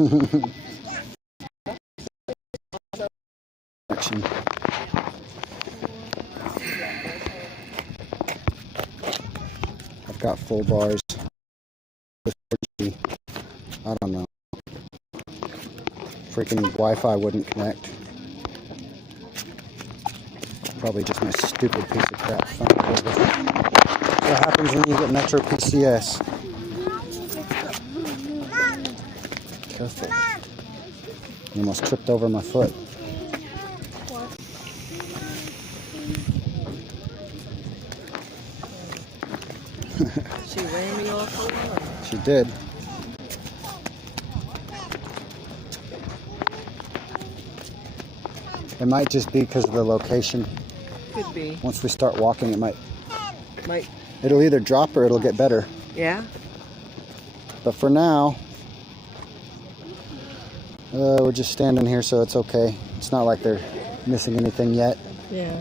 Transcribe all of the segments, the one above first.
I've got full bars. I don't know. Freaking Wi-Fi wouldn't connect. Probably just my stupid piece of crap phone. What happens when you get Metro PCS? Careful. You almost tripped over my foot. She ran me off the lawn. She did. It might just be because of the location. Could be. Once we start walking, it might. Might. It'll either drop or it'll get better. Yeah. But for now, we're just standing here, so it's okay. It's not like they're missing anything yet. Yeah.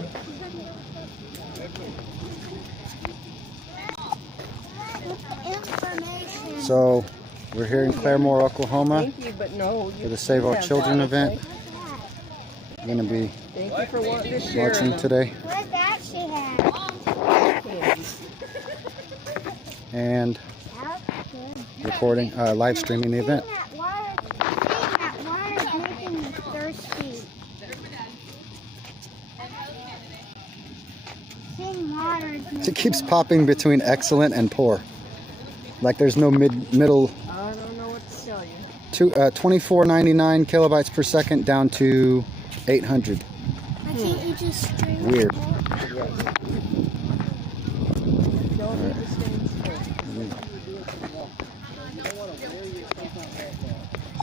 So we're here in Claremore, Oklahoma, Thank you, but no, for the Save Our Children event. I'm going to be watching today. And recording, live streaming the event. It keeps popping between excellent and poor. Like there's no middle. I don't know what to tell you. 2499 kilobytes per second down to 800. Why can't you just stream? Weird.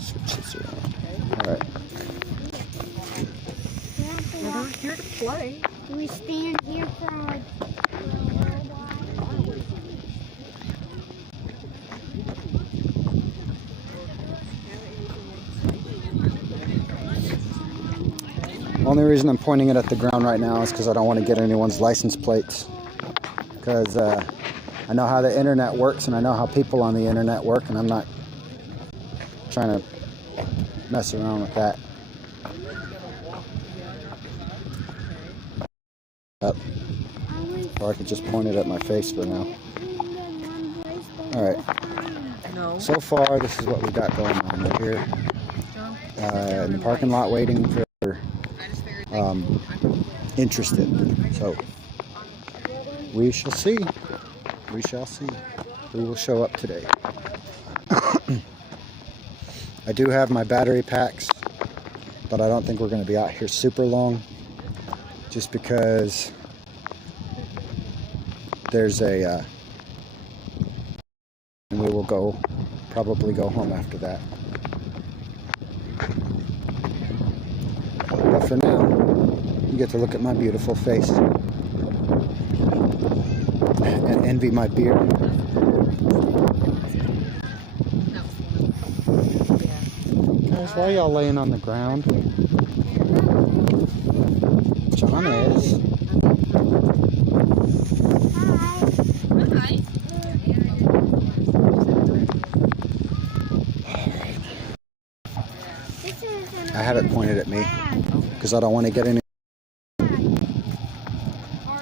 Switch this around. Alright. We're here to play. Do we stand here for a while? Only reason I'm pointing it at the ground right now is because I don't want to get anyone's license plates. Because I know how the internet works and I know how people on the internet work, and I'm not trying to mess around with that. Up. Or I could just point it at my face for now. Alright. No. So far, this is what we got going on. We're here in the parking lot waiting for interested. So we shall see. We shall see who will show up today. I do have my battery packs, but I don't think we're going to be out here super long, just because there's a and we will probably go home after that. But for now, you get to look at my beautiful face and envy my beard. Guys, why are y'all laying on the ground? John is. Hi. I have it pointed at me because I don't want to get any.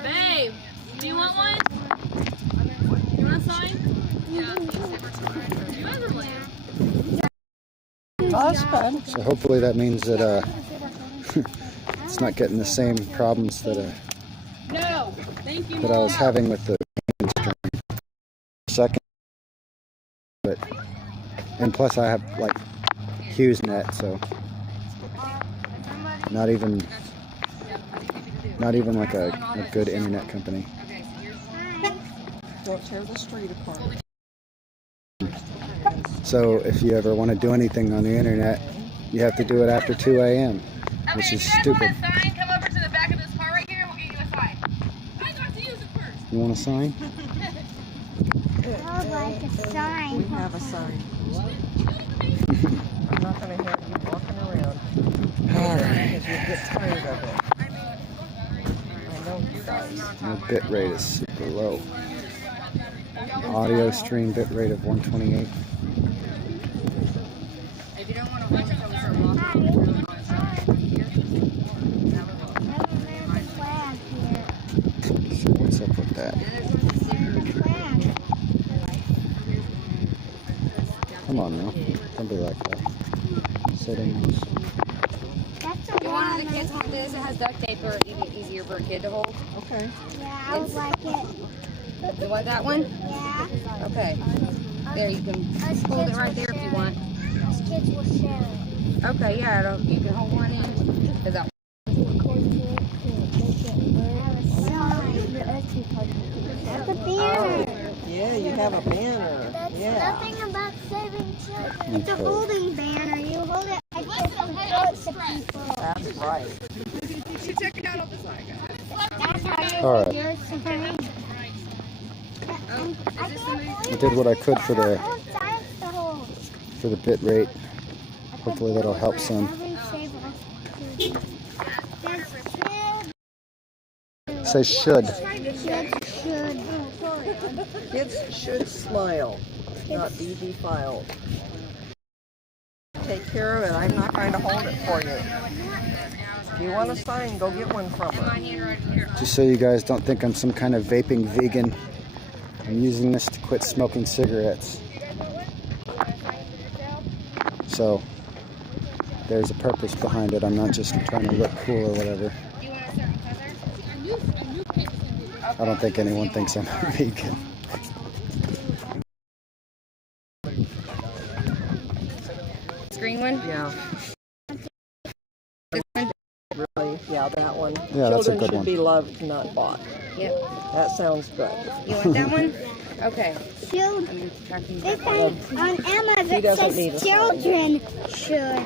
Babe, do you want one? You want a sign? Yeah. You guys are lame. That's fun. So hopefully that means that it's not getting the same problems that No, thank you. I was having with the second. But and plus I have like HughesNet, so not even like a good internet company. Don't tear the street apart. So if you ever want to do anything on the internet, you have to do it after 2 a.m., which is stupid. If you guys want a sign, come over to the back of this car right here and we'll get you a sign. I have to use it first. You want a sign? I'd like a sign. We have a sign. I'm not going to hear you walking around. Alright. Because you get tired of it. I know you guys. My bit rate is super low. Audio stream bit rate of 128. If you don't Come on now. Don't be like that. Settings. That's a Do one of lot. the kids want this? It has duct tape or even easier for a kid to hold. Okay. Yeah, I would like it. You want that one? Yeah. Okay. There, you can hold it right there if you want. Us kids will share it. Okay, yeah, you can hold one in. Is that That's a banner. Yeah, you have a banner. That's Yeah. nothing about saving children. It's a holding banner. You hold it like this and throw it to people. That's right. That's how you All right. do your sign. I did what I could for the bit rate. Hopefully that'll help some. Say should. Kids should smile, not be defiled. Take care of it. I'm not going to hold it for you. If you want a sign, go get one from her. Just so you guys don't think I'm some kind of vaping vegan. I'm using this to quit smoking cigarettes. So there's a purpose behind it. I'm not just trying to look cool or whatever. I don't think anyone thinks I'm a vegan. green one? Yeah. This one? Really? Yeah, that one. Yeah, that's a Children good should one. be loved, not bought. Yep. That sounds good. You want that one? Okay. Should. I'm tracking They that. say on Amazon He it doesn't need says a sign. children should.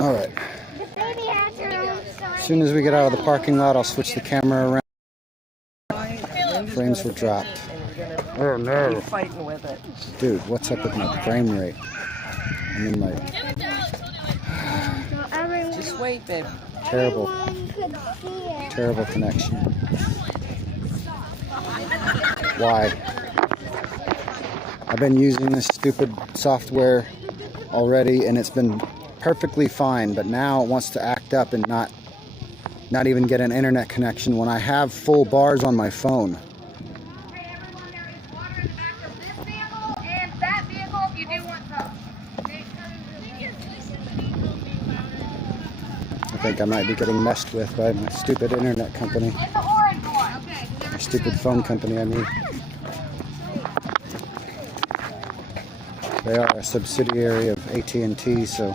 All right. The baby has her own sign. As soon as we get out of the parking lot, I'll switch the camera around. Frames were dropped. Oh Keep no. fighting with it. Dude, what's up with my frame rate? I'm in my Just wait, babe. terrible, Everyone could see it. terrible connection. Why? I've been using this stupid software already and it's been perfectly fine, but now it wants to act up and not even get an internet connection when I have full bars on my phone. I think I might be getting messed with by my stupid internet company. Stupid phone company, I mean. They are a subsidiary of AT&T, so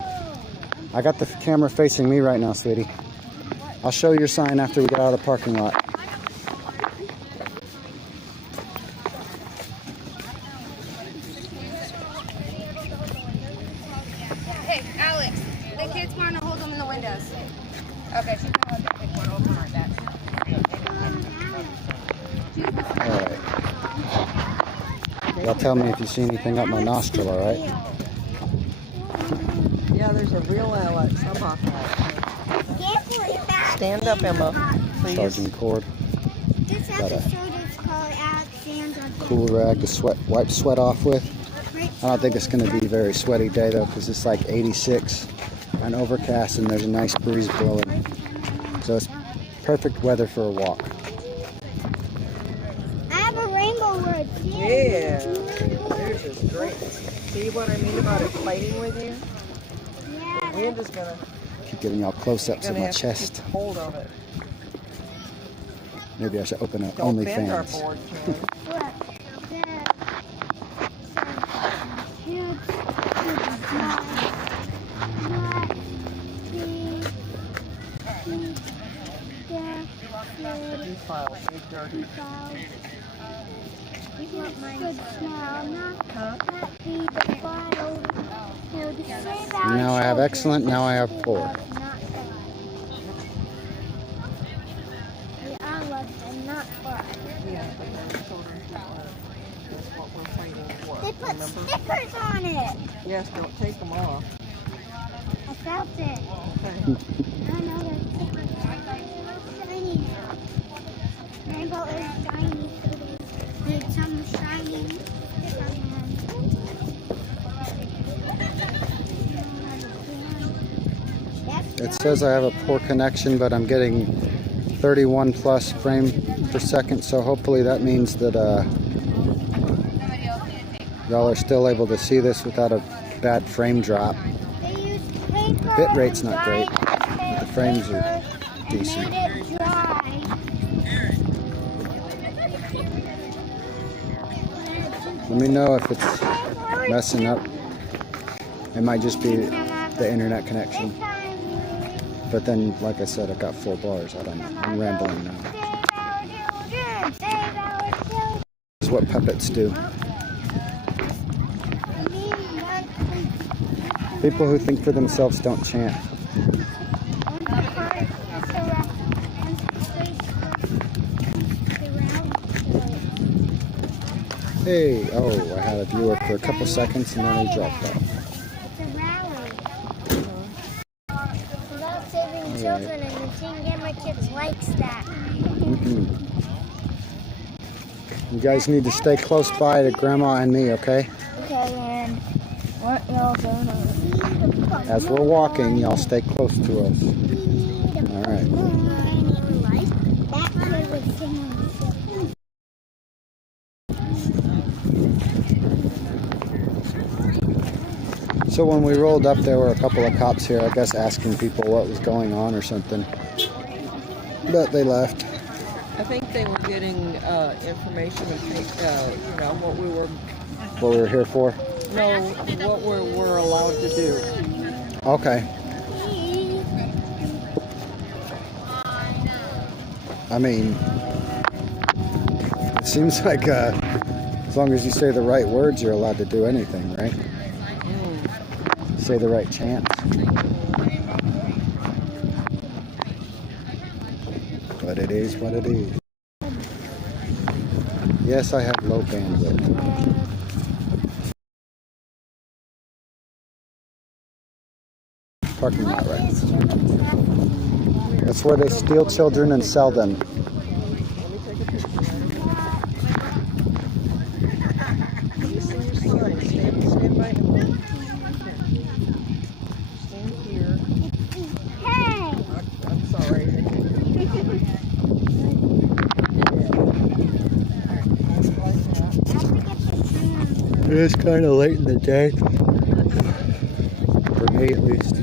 I got the camera facing me right now, sweetie. I'll show your sign after we get out of the parking lot. Hey, Alex, the kids want to hold them in the windows. Okay, she's going to pick one. Hold them like that. Alright. Y'all tell me if you see anything up my nostril, alright? Yeah, there's a real Alex. I'm off that. Stand up, Emma, please. Charging cord. This Got a episode is called Alexandra. cool rag to wipe sweat off with. I don't think it's going to be a very sweaty day though, because it's like 86 and overcast and there's a nice breeze blowing. So it's perfect weather for a walk. I have a rainbow word. Yeah. There's this great. See what I mean about it fighting with you? Yeah. The wind is gonna Keep giving y'all close-ups of my have to chest. keep hold of it. Maybe I should open an Don't bend our OnlyFans. board, Karen. Look. Defiled, big dirty. Now I have excellent, now I have poor. Yeah, but then children defiled. That's what we're fighting for. They put Remember? stickers on it. Yes, don't take them off. I felt it. Okay. I know there's stickers. Shiny now. Rainbow is shiny, so there's some shiny stickers on It says I have a poor connection, but I'm getting 31 plus frame per second, so hopefully that means that y'all are still able to see this without a bad frame drop. They used paper. Bit rate's not great, dried but the frames are paper, decent. Made it dry. Let me know if it's messing up. It might just be the internet connection. But then, like I said, I got full bars. I don't know. I'm rambling now. This is what puppets do. People who think for themselves don't chant. Hey, oh, I had a viewer for a couple seconds and then he dropped off. It's a rally. About saving children, and the Teen Gamer Kids likes that. You guys need to stay close by to Grandma and me, okay? Okay, and what y'all doing? As we're walking, y'all stay close to us. All right. That kid was singing. So when we rolled up, there were a couple of cops here, I guess asking people what was going on or something. But they left. I think they were getting information to take, you know, what What we were here for? no, what we're allowed to do. Okay. I mean, it seems like as long as you say the right words, you're allowed to do anything, right? Say the right chants. But it is what it is. Yes, I have low bandwidth. Parking lot, right? That's where they steal children and sell them. Stand by. Stand here. Hey! I'm sorry. It is kind of late in the day. For me, at least.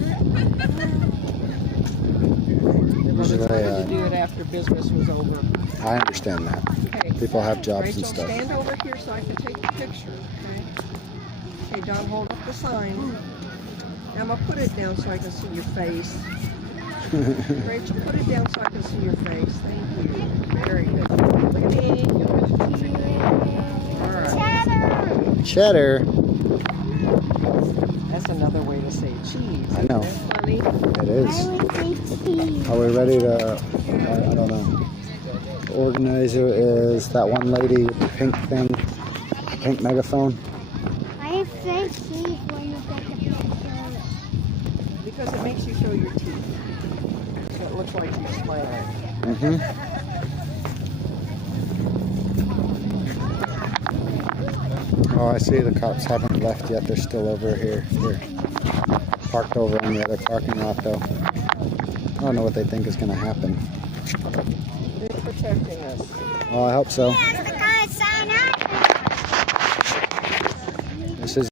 Usually, to do it after business was over. I understand that. Okay. People have jobs Rachel, and stuff. stand over here so I can take the picture. Okay, Don, hold up the sign. Now I'm gonna put it down so I can see your face. Rachel, put it down so I can see your face. Thank you. Very good. Look at me. All right. Cheddar. That's another way to say cheese. I know. Isn't that funny? It is. I would say cheese. Are we ready to, I don't know. The organizer is that one lady with the pink thing, pink megaphone. I say cheese when you take a picture. Because it makes you show your teeth. So it looks like you're smiling. Mm-hmm. Oh, I see the cops haven't left yet. They're still over here. They're parked over in the other parking lot, though. I don't know what they think is going to happen. They're protecting us. Oh, I hope so. That's the guy sign up. This is.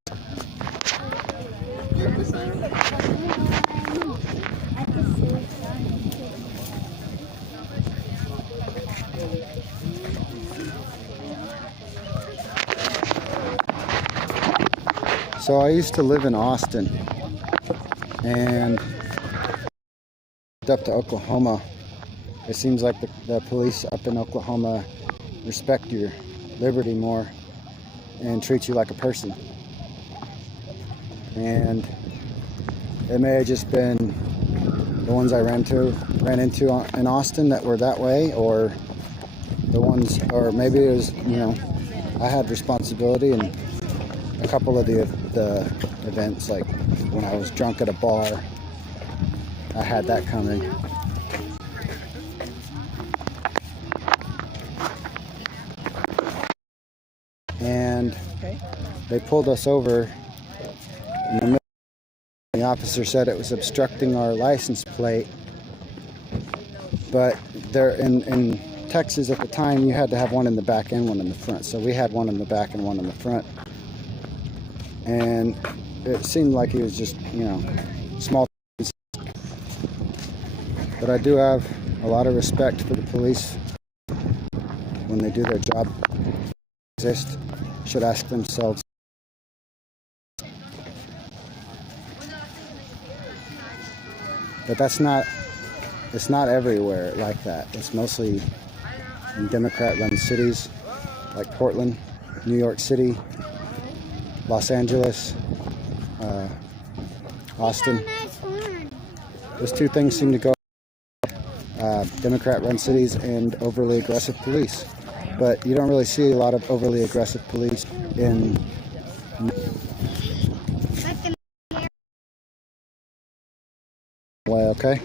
So I used to live in Austin, and up to Oklahoma. It seems like the police up in Oklahoma respect your liberty more and treat you like a person. And it may have just been the ones I ran into in Austin that were that way, or the ones, or maybe it was, you know, I had responsibility in a couple of the events, like when I was drunk at a bar, I had that coming. And they pulled us over in the middle. The officer said it was obstructing our license plate, but there in Texas at the time you had to have one in the back and one in the front, so we had one in the back and one in the front. and it seemed like he was just, you know, small. But I do have a lot of respect for the police when they do their job. Exist, should ask themselves. But it's not everywhere like that. It's mostly in Democrat-run cities like Portland, New York City, Los Angeles, Austin. Those two things seem to go. Democrat-run cities and overly aggressive police. But you don't really see a lot of overly aggressive police in. Way, okay?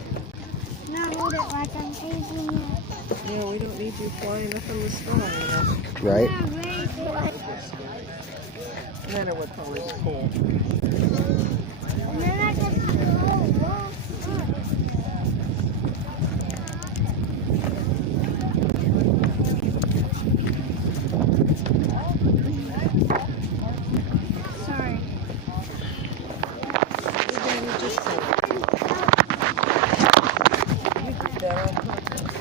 No, hold it like I'm changing it. Yeah, we don't need you flying up in the sky, you know. Right? Yeah, raise it like Then it would probably be cool. and then I just sorry. Again, you just said it. You did that on purpose.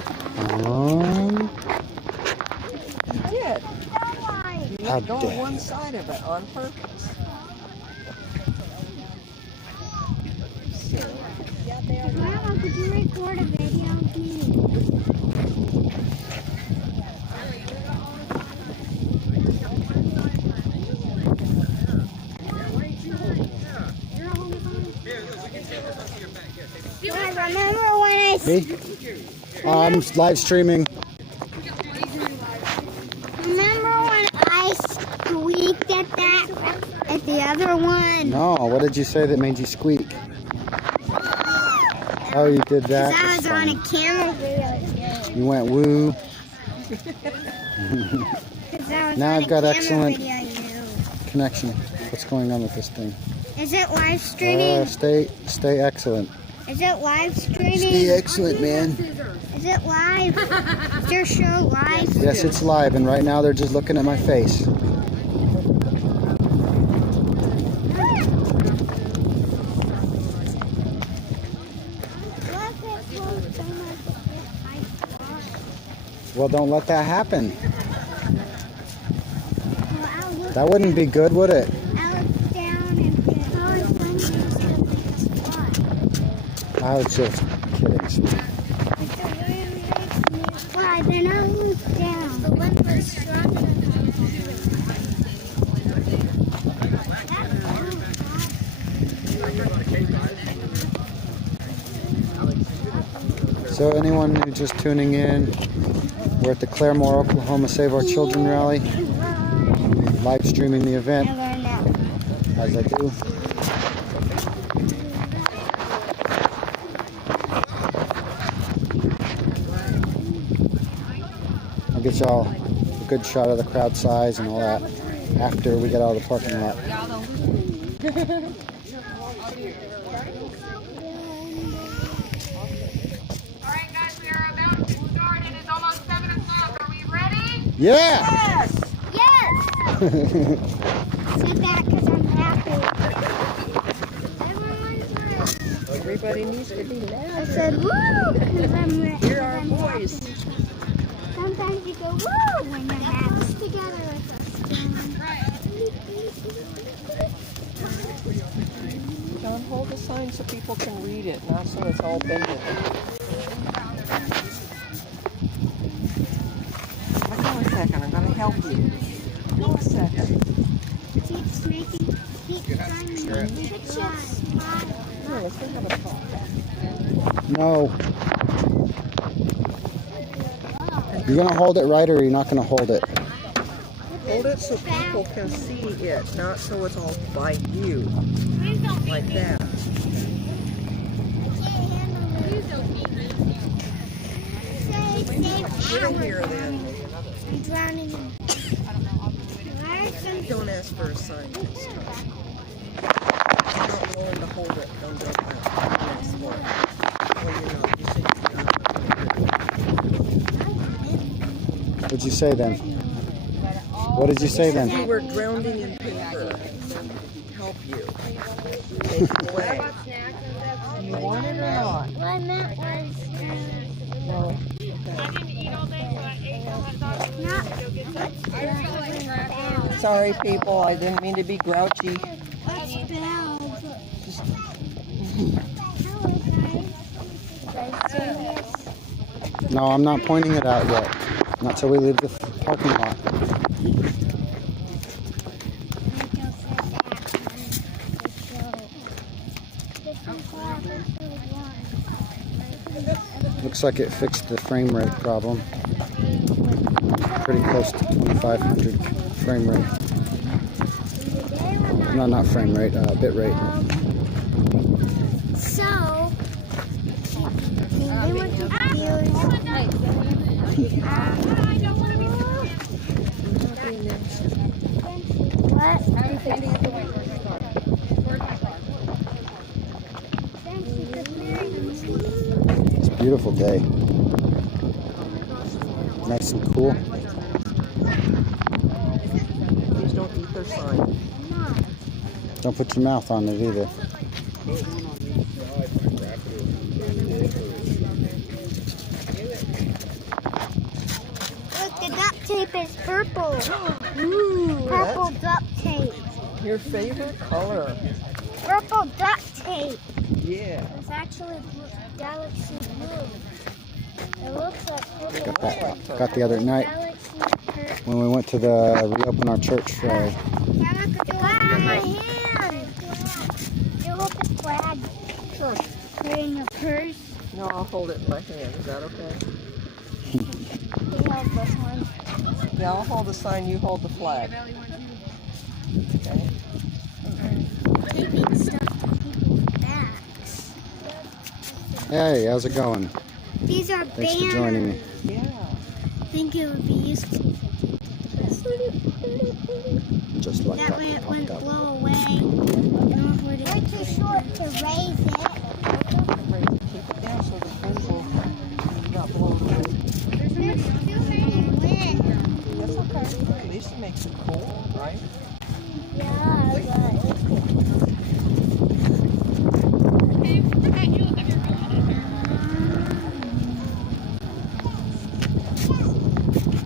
You did. You How let go of dare one you. side of it on purpose. Grandma, could you record a video of me? I remember when I Me? I'm live streaming. remember when I squeaked at that at the other one. No, what did you say that made you squeak? Oh, you did that. Because I That's was on a funny. camera video. You went woo. 'Cause I was Now on I've a got camera excellent video. connection. What's going on with this thing? Is it live streaming? Stay excellent. Is it live streaming? Stay excellent, man. Is it live? Is your show live? Yes, it's live, and right now they're just looking at my face. Well, don't let that happen. That wouldn't be good, would it? I was just kidding, sweetie. Why? Then I look down. The one was stronger. So anyone who's just tuning in, we're at the Claremore, Oklahoma Save Our Children rally, live streaming the event, I learned that. as I do. I'll get y'all a good shot of the crowd size and all that after we get out of the parking lot. Alright guys, we are about to start. It is almost 7 o'clock. Are we ready? Yeah! Yes! Said that because I'm happy. Everyone's ready. Everybody needs to be I loud. said woo because I'm ready. Hear our voice. Sometimes you go woo when you're happy. Together with us. John, hold the sign so people can read it, not so it's all bended. Hold on a second, I'm going to help you. Hold a second. Keep trying to pictures. Here, let's go have a talk. No. You're going to hold it right or you're not going to hold it? Hold it so people can see it, not so it's all by you. Like that. Get in here then. I'm drowning in. Don't ask for a sign. I'm not willing to hold it. Don't do that. Ask for it. Well, you're not. You said you're not. What'd you say then? What did you say You then? were drowning in paper. help you. Take it away. Do you want it or not? What I meant was, Well, I didn't eat all day, so I ate a hot dog. not what's sorry, people. I didn't mean to be grouchy. What's bad? No, I'm not pointing it out yet. Not till we leave the parking lot. Looks like it fixed the frame rate problem. Pretty close to 2500 frame rate. No, not frame rate, bit rate. So, they were confused. What? It's a beautiful day. Nice and cool. Please don't eat their sign. Don't put your mouth on it either. Look, the duct tape is purple. Purple duct tape. Your favorite color? Purple duct tape. Yeah. It's actually galaxy blue. It looks like purple. Got that. Got the other night Galaxy purple. when we went to reopen our church for Flag on my hand. You hold the flag. Sure. Put it in your purse. No, I'll hold it in my hand. Is that okay? You hold this one. Yeah, I'll hold the sign. You hold the flag. Okay. Taping stuff to people's backs. Hey, how's it going? These are Thanks for banners. joining me. Yeah. I think it would be useful. Just like That way it wouldn't blow away. We're too short to raise it. Keep it down so the wind will not blow away. There's too many wind. That's okay. At least it makes it cool, right? Yeah, but...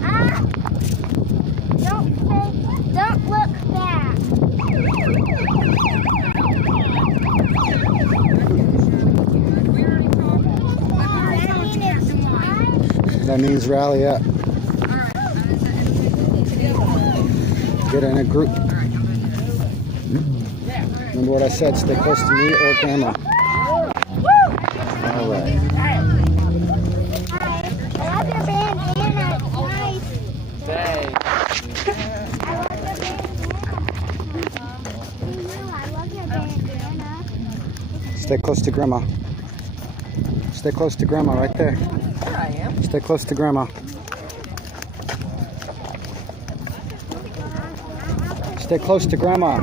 Ah! Don't look back. That means rally up. Get in a group. Remember what I said, stay close to me or Grandma. All right. I love your bandana. It's nice. I love your bandana. I love your bandana. Stay close to Grandma. Stay close to Grandma right there. There I am. Stay close to Grandma. Stay close to Grandma.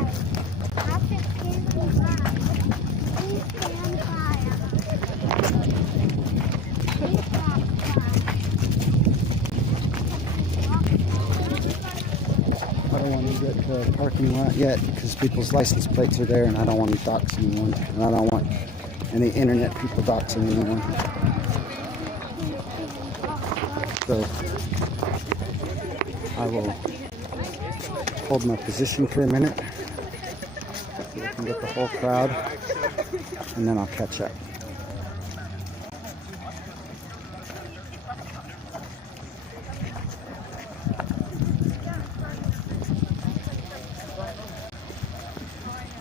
I don't want to get to the parking lot yet because people's license plates are there and I don't want to dox anyone. And I don't want any internet people doxing anyone. So I will hold my position for a minute so I can get the whole crowd and then I'll catch up.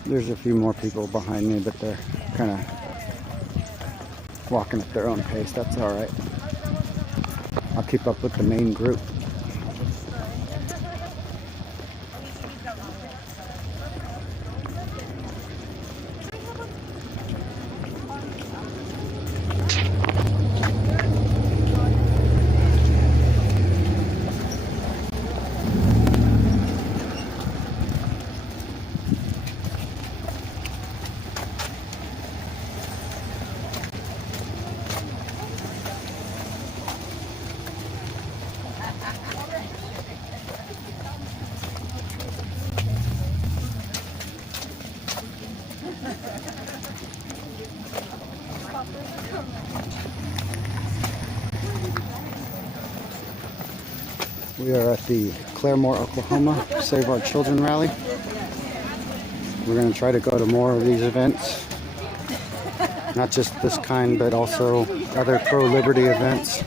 There's a few more people behind me, but they're kind of walking at their own pace. That's all right. I'll keep up with the main group. We are at the Claremore, Oklahoma Save Our Children rally. We're going to try to go to more of these events. Not just this kind, but also other pro-liberty events.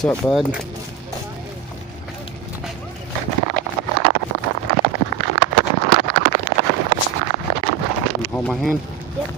What's up, bud? Can you hold my hand? Yep.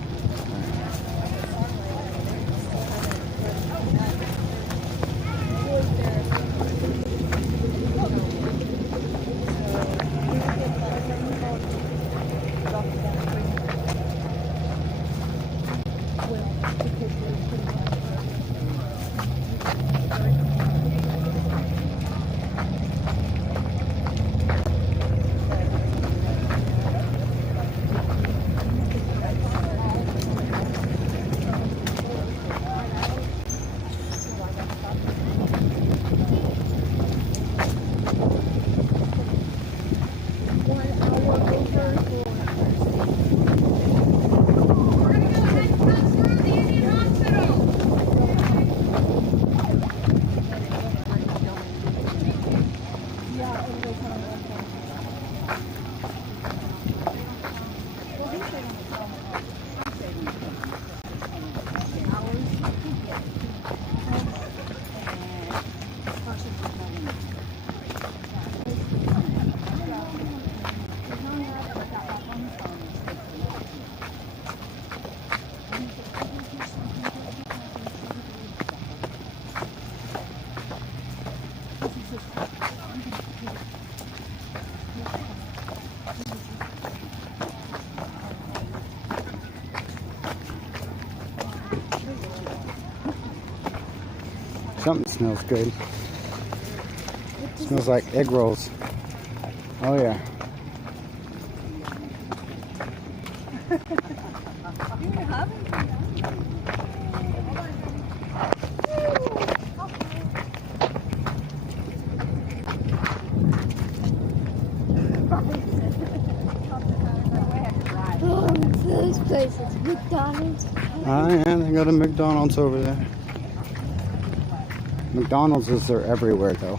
Something smells good. Smells like egg rolls. Oh yeah. This place is McDonald's. Oh yeah, they got a McDonald's over there. McDonald's are everywhere though.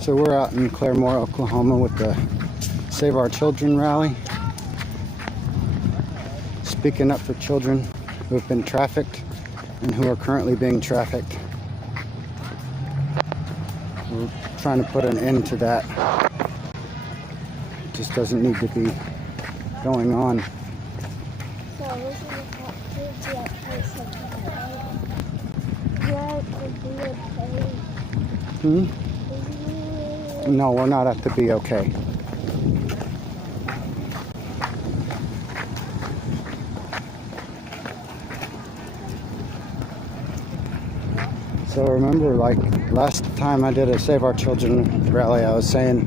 So we're out in Claremore, Oklahoma with the Save Our Children rally. Speaking up for children who have been trafficked and who are currently being trafficked. We're trying to put an end to that. It just doesn't need to be going on. So this is a place No, we're not at the BOK. So remember, like last time I did a Save Our Children rally, I was saying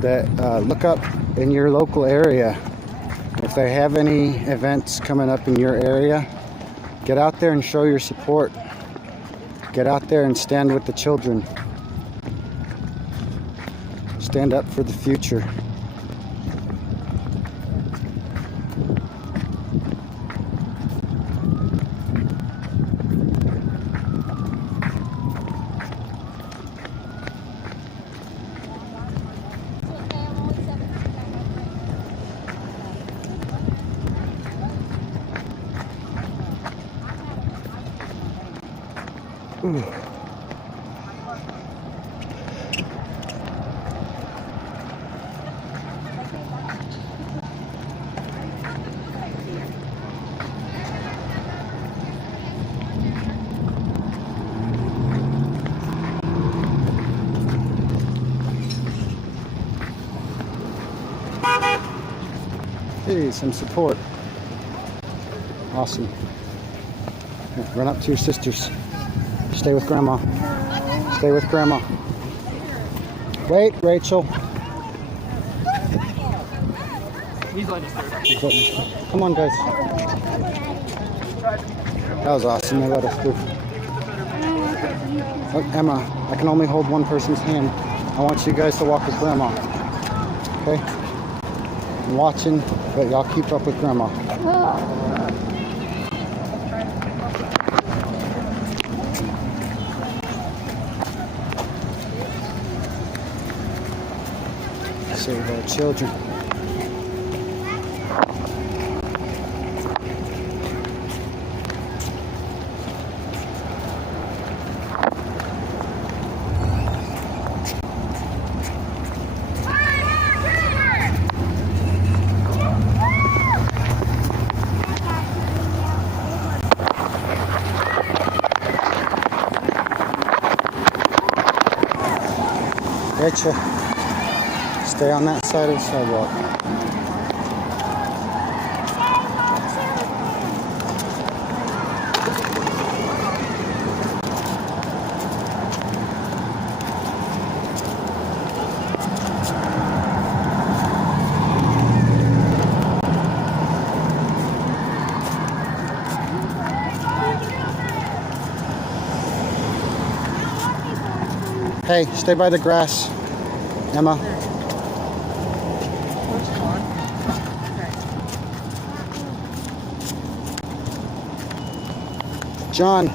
that look up in your local area. If they have any events coming up in your area, get out there and show your support. Get out there and stand with the children. Stand up for the future. Ooh. Hey, some support. Awesome. Yeah, run up to your sisters. Stay with Grandma. Stay with Grandma. Wait, Rachel. He's letting us through. Come on, guys. That was awesome. They let us through. Look, Emma, I can only hold one person's hand. I want you guys to walk with Grandma. Okay? I'm watching, but y'all keep up with Grandma. Save our children. Rachel, stay on that side of the sidewalk. Hey, stay by the grass, Emma. John.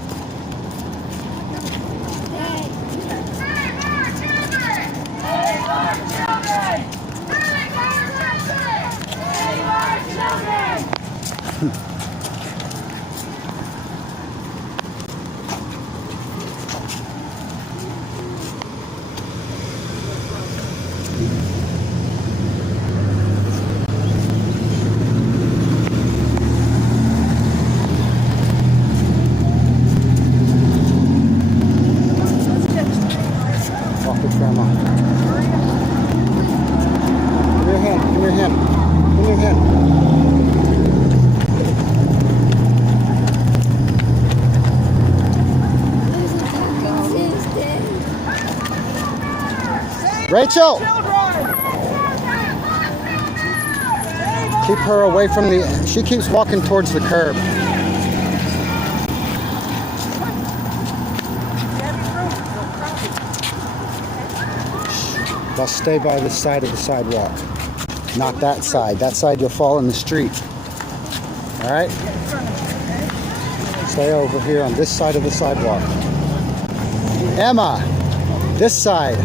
Walk with Grandma. Give me your hand. Give me your hand. Give me your hand. Rachel! Keep her away from the... She keeps walking towards the curb. Well, stay by the side of the sidewalk. Not that side. That side you'll fall in the street. All right? Stay over here on this side of the sidewalk. Emma, this side.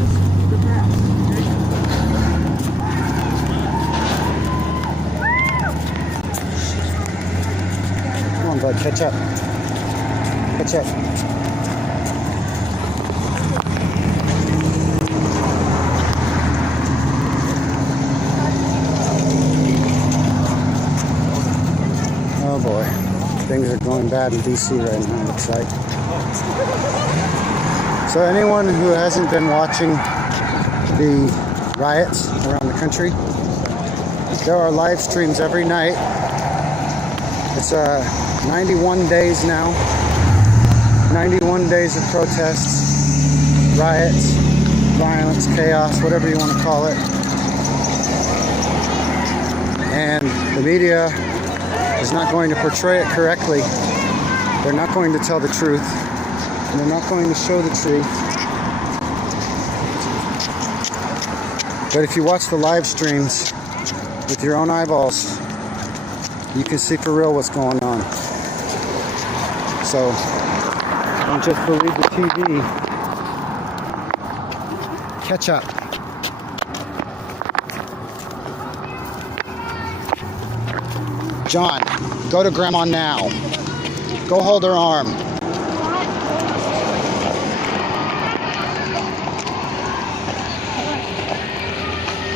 Come on, bud, catch up. Catch up. going bad in DC right now, it looks like. So anyone who hasn't been watching the riots around the country, there are live streams every night. It's 91 days now. 91 days of protests, riots, violence, chaos, whatever you want to call it. And the media is not going to portray it correctly. They're not going to tell the truth. And they're not going to show the truth. But if you watch the live streams with your own eyeballs, you can see for real what's going on. So don't just believe the TV. Catch up. John, go to Grandma now. Go hold her arm.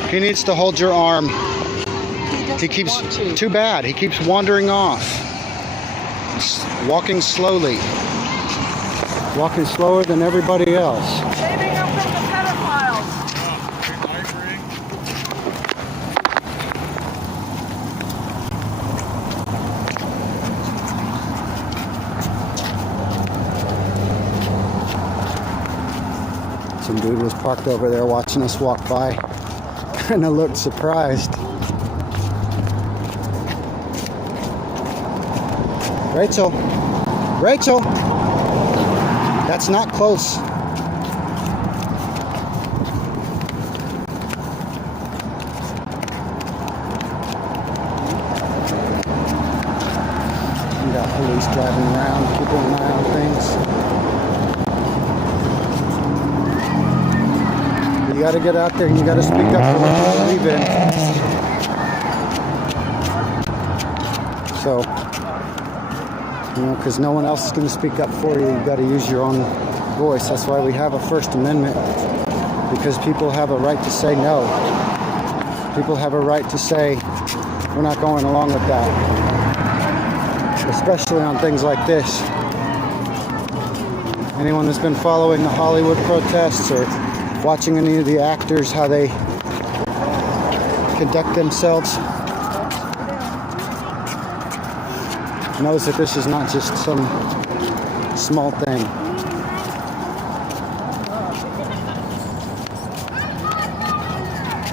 He needs to hold your arm. He keeps, too bad, he keeps wandering off. Walking slowly. Walking slower than everybody else. Saving up from the pedophiles. Some dude was parked over there watching us walk by. Kind of looked surprised. Rachel, Rachel, that's not close. You got police driving around, keeping an eye on things. You got to get out there and you got to speak up for what you believe in. So, you know, because no one else is going to speak up for you. You've got to use your own voice. That's why we have a First Amendment, because people have a right to say no. People have a right to say, we're not going along with that. Especially on things like this. Anyone that's been following the Hollywood protests or watching any of the actors, how they conduct themselves, knows that this is not just some small thing.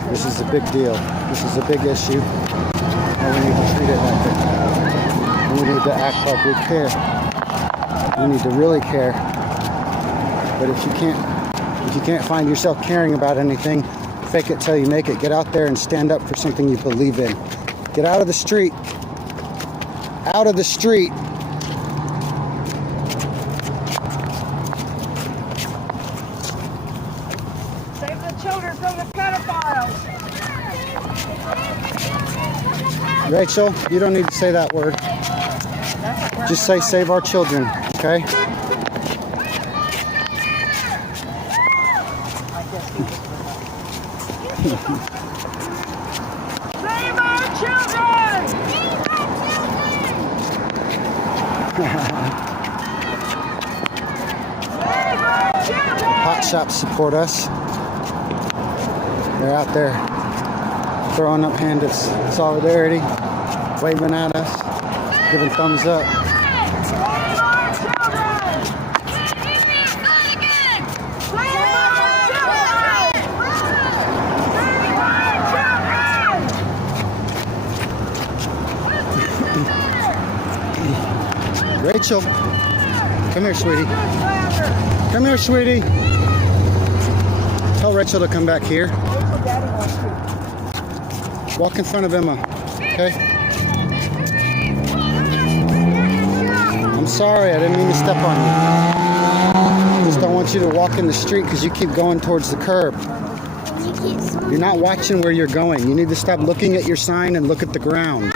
This is a big deal. This is a big issue, and we need to treat it like that. We need to act like we care. We need to really care. But if you can't find yourself caring about anything, fake it till you make it. Get out there and stand up for something you believe in. Get out of the street. Out of the street. Save the children from the pedophiles. Rachel, you don't need to say that word. Just say save our children, okay? Save our children! Hot shops support us. They're out there throwing up hands of solidarity, waving at us, giving thumbs up. Rachel, come here, sweetie. Come here, sweetie. Tell Rachel to come back here. Walk in front of Emma, okay? I'm sorry, I didn't mean to step on you. I just don't want you to walk in the street because you keep going towards the curb. You're not watching where you're going. You need to stop looking at your sign and look at the ground.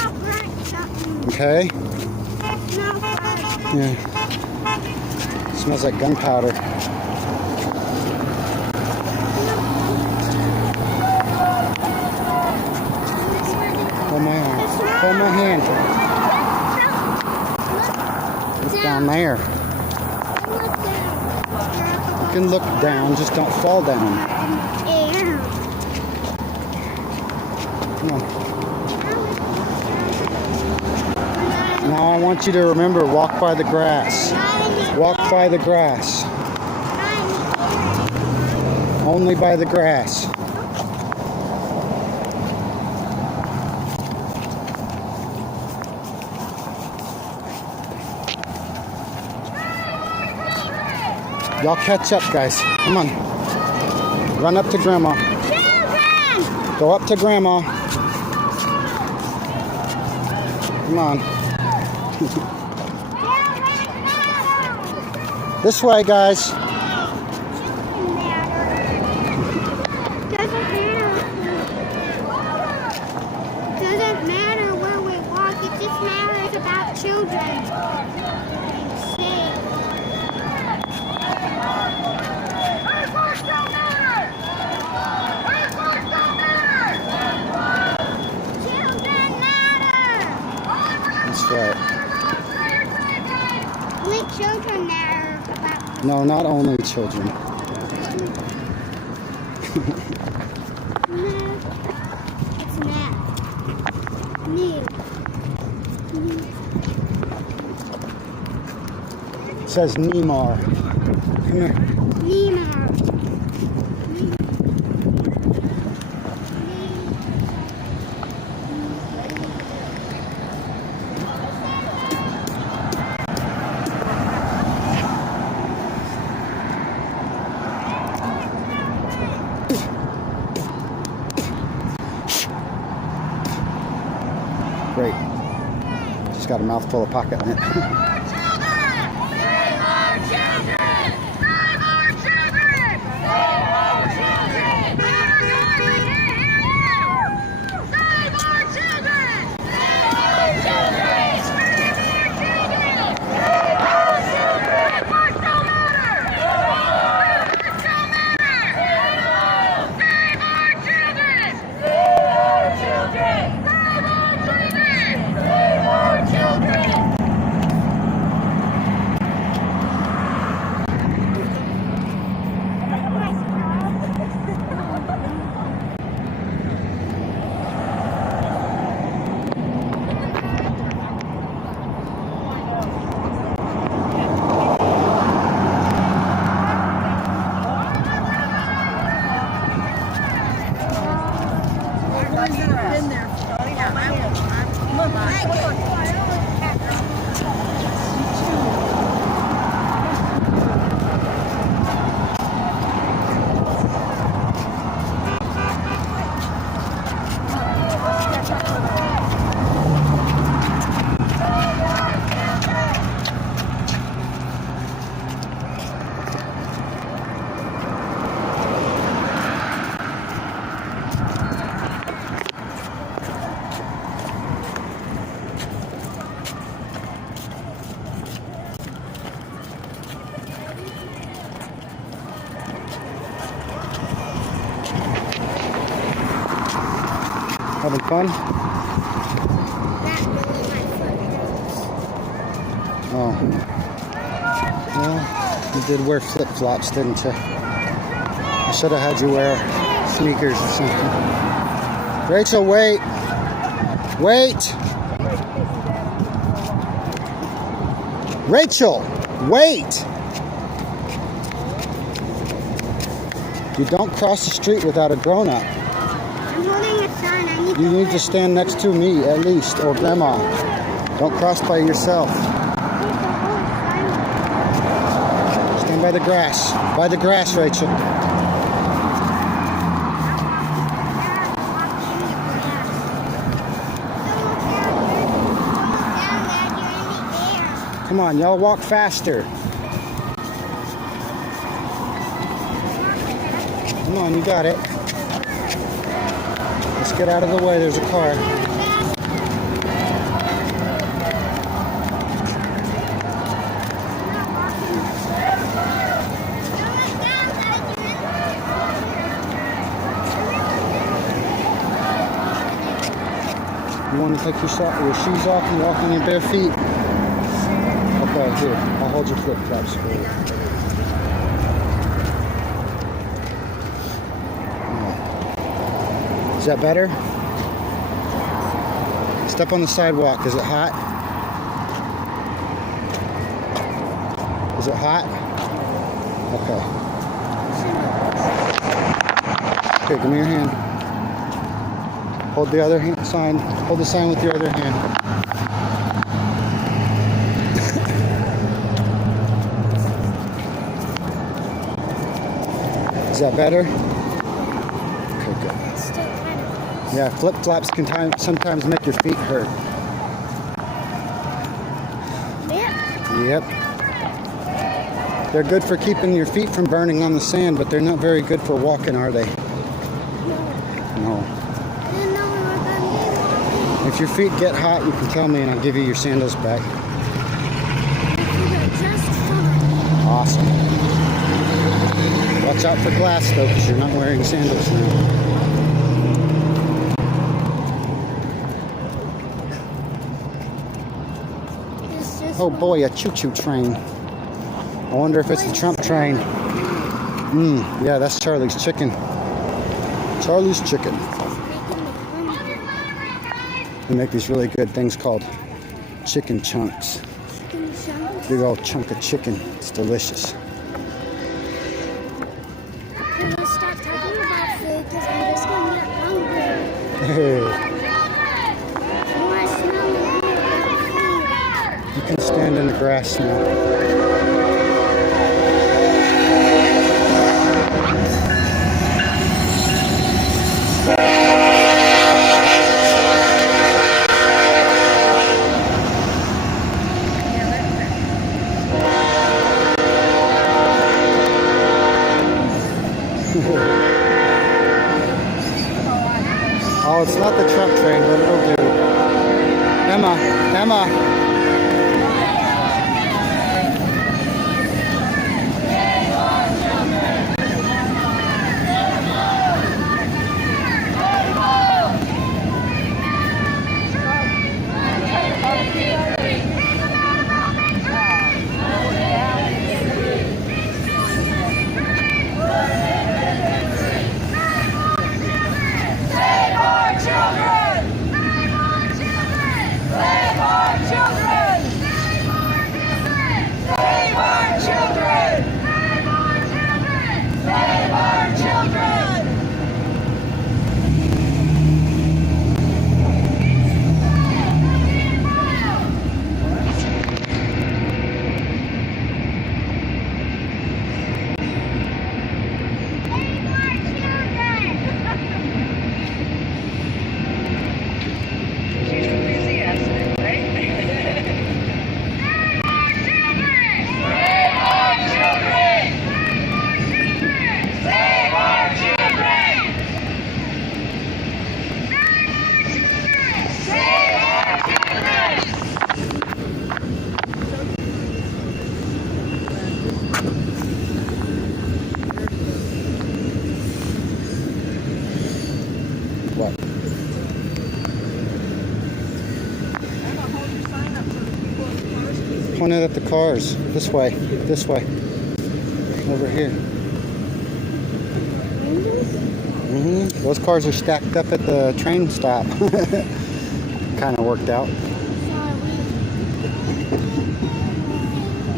Okay? Yeah. It smells like gunpowder. Hold my arm. Hold my hand. down there. You can look down, just don't fall down. Come on. Now I want you to remember, walk by the grass. Walk by the grass. Only by the grass. Y'all catch up, guys. Come on. Run up to Grandma. Go up to Grandma. Come on. This way, guys. Doesn't matter where we walk, it just matters about children. That's right. Only children matter about. No, not only children. It's math. Me. It says Neymar. Come here. Neymar. Great. Just got a mouthful of pocket lint. Having fun? Oh. Well, you did wear flip-flops, didn't you? I should have had you wear sneakers or something. Rachel, wait. Wait. Rachel, wait. You don't cross the street without a grown-up. I'm holding a sign. I need You need to stand next to me, at least, or Grandma. Don't cross by yourself. Stand by the grass. By the grass, Rachel. Come on, y'all walk faster. Come on, you got it. Let's get out of the way, there's a car. You want to take your shoes off and walk on your bare feet? Okay, here. I'll hold your flip-flops for you. Is that better? Step on the sidewalk. Is it hot? Is it hot? Okay. Okay, give me your hand. Hold the other hand, sign. Hold the sign with your other hand. Is that better? Okay, good. Yeah, flip-flops can sometimes make your feet hurt. Yep. They're good for keeping your feet from burning on the sand, but they're not very good for walking, are they? No. If your feet get hot, you can tell me and I'll give you your sandals back. Awesome. Watch out for glass though, because you're not wearing sandals now. Oh boy, a choo-choo train. I wonder if it's the Trump train. Yeah, that's Charlie's chicken. Charlie's chicken. They make these really good things called chicken chunks. Big old chunk of chicken. It's delicious. Can we stop talking about food because I'm just going to get hungry. Hey, More smelling food. you can stand in the grass now. Oh, it's not the truck train, but it'll do. Emma. What? Point it at the cars. This way. This way. Over here. Those cars are stacked up at the train stop. Kind of worked out.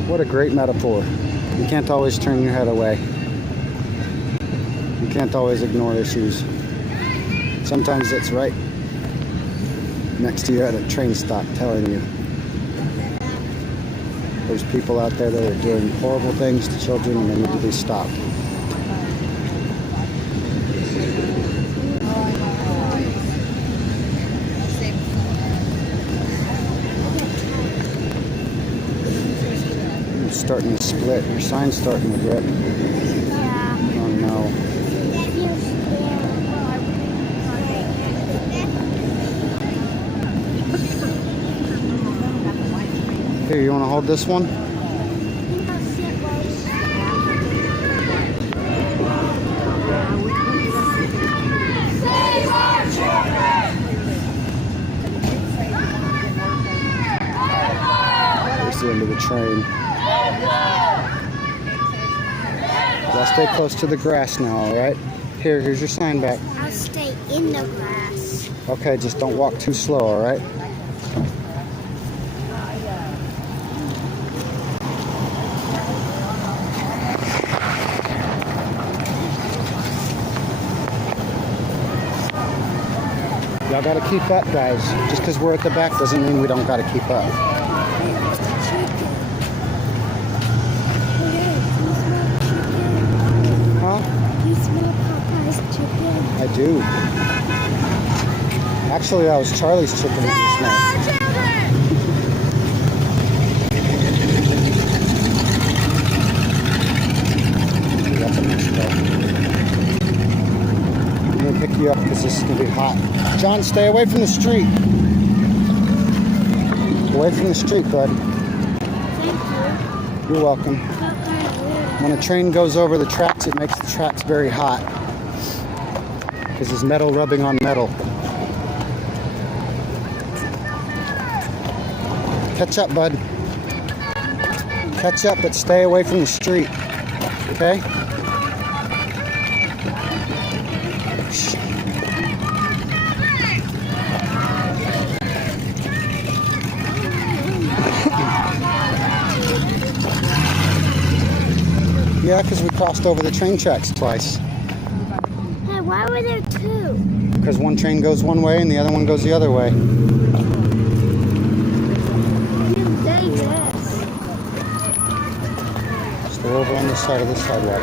What a great metaphor. You can't always turn your head away. You can't always ignore issues. Sometimes it's right next to you at a train stop telling you there's people out there that are doing horrible things to children and they need to be stopped. It's starting to split. Your sign's starting to rip. Oh no. Here, you want to hold this one? Save our children! There's the end of the the train. Y'all stay close to the grass now, all right? Here's your sign back. I'll stay in the grass. Okay, just don't walk too slow, all right? Y'all gotta keep up, guys. Just because we're at the back doesn't mean we don't gotta keep up. Huh? You smell Popeye's chicken? I do. Actually, that was Charlie's chicken that you smelled. We got the next one. I'm gonna pick you up because this is gonna be hot. John, stay away from the street. Away from the street, bud. Thank you. You're welcome. When a train goes over the tracks, it makes the tracks very hot because there's metal rubbing on metal. Catch up, bud. Catch up, but stay away from the street. Okay? Shh. Yeah, because we crossed over the train tracks twice. Hey, why were there two? Because one train goes one way and the other one goes the other way. You say this. Stay over on this side of the sidewalk.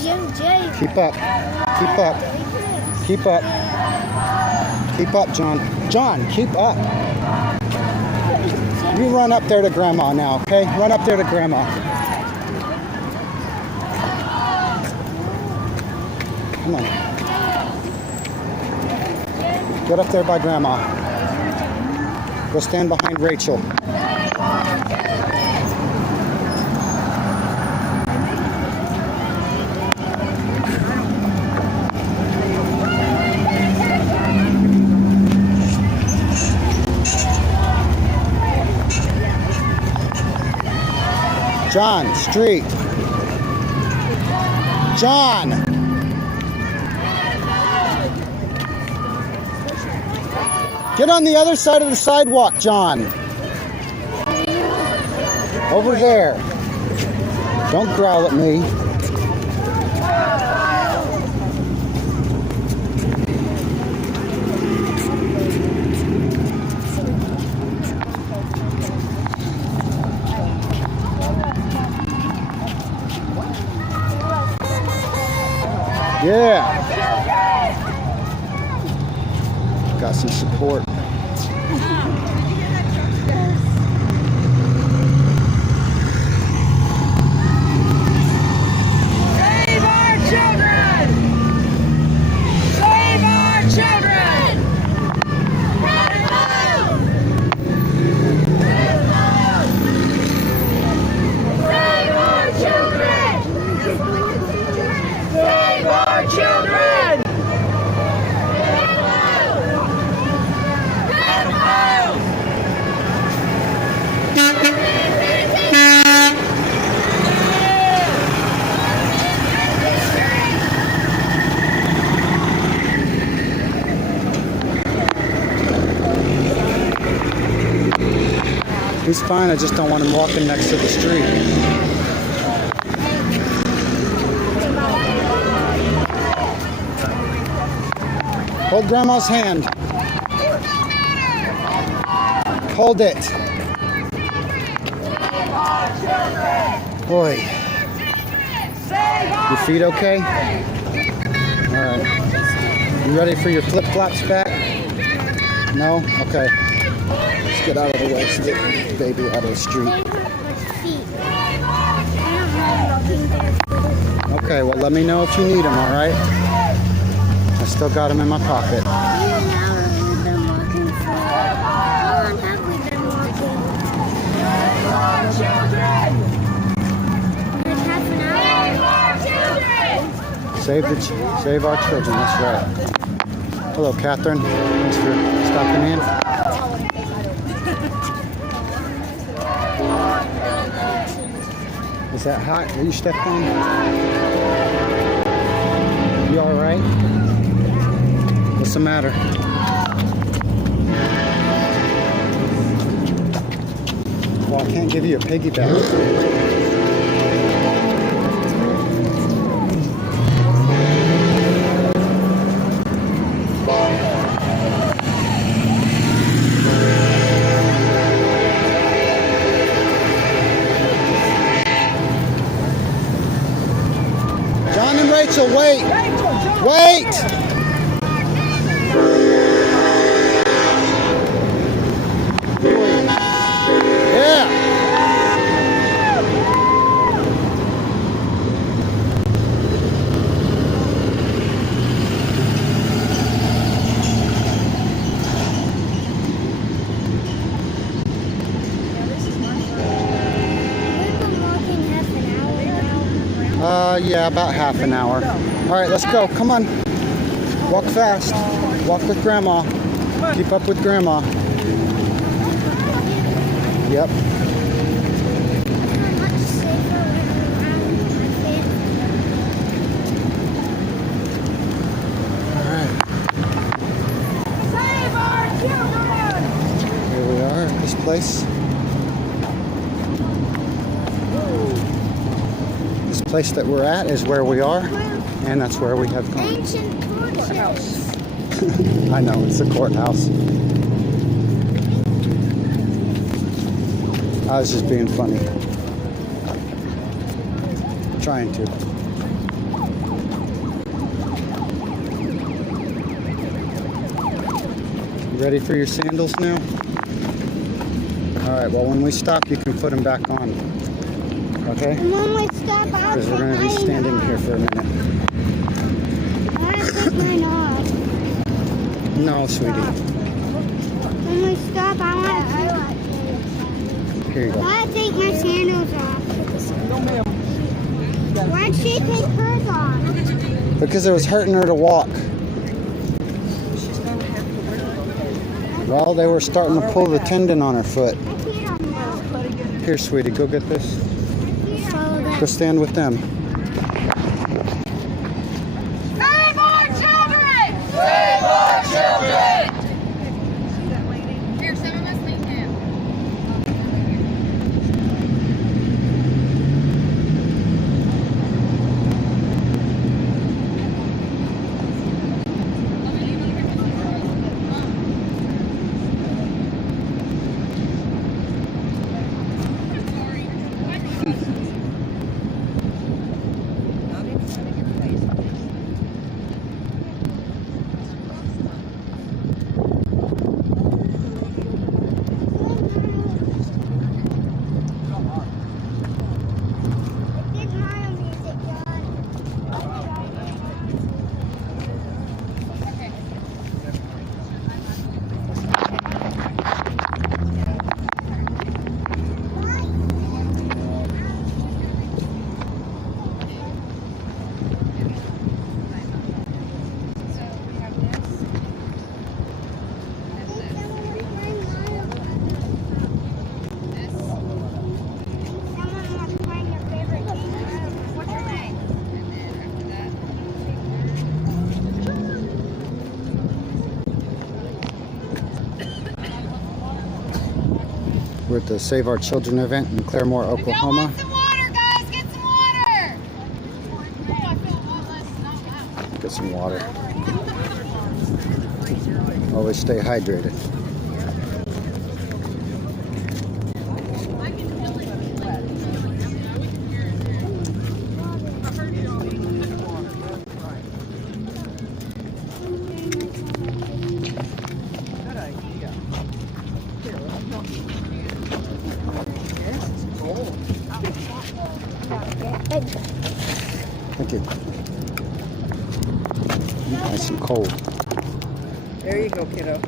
Jim J. Keep up. Keep up. Keep up. Keep up, John. John, keep up. You run up there to Grandma now, okay? Run up there to Grandma. Come on. Get up there by Grandma. Go stand behind Rachel. John, street. John. Get on the other side of the sidewalk, John. Over there. Don't growl at me. Yeah. Got some support. Save our children! Save our children! Save our children! Save our children! He's fine, I just don't want him walking next to the street. Hold Grandma's hand. Hold it. Boy. Your feet okay? Alright. You ready for your flip-flops back? No? Okay. Let's get out of the way so get the baby out of the street. Okay, well let me know if you need them, alright? I still got them in my pocket. Save our children, that's right. Hello, Catherine. Thanks for stopping in. Is that hot? Are you stepped on? You all right? What's the matter? Well, I can't give you a piggyback. John and Rachel, wait! Wait! Yeah! Yeah, about half an hour. All right, let's go. Come on. Walk fast. Walk with Grandma. Keep up with Grandma. Yep. All right. Save our children! Here we are at this place. This place that we're at is where we are, and that's where we have gone. Ancient courthouse. I know, it's the courthouse. I was just being funny. Trying to. You ready for your sandals now? Alright, well when we stop you can put them back on. Okay? And when we stop, I'll Because we're going to be standing here for a minute. I want to take mine off. No, sweetie. When we stop, I want to Here you go. take my sandals off. Why'd she take hers off? Because it was hurting her to walk. Well, they were starting to pull the tendon on her foot. I can't know. Here, sweetie, go get this. So Go stand with them. Save our children! Save our children! Here, some of us lean down. Get my music, God. Someone wants to find your favorite game. What's your name? And then after that, We're at the Save Our Children event in Claremore, y'all Oklahoma. want some water, guys? Get some water! Get some water. Always stay hydrated. Thank you. Nice and cold. There you go, kiddo.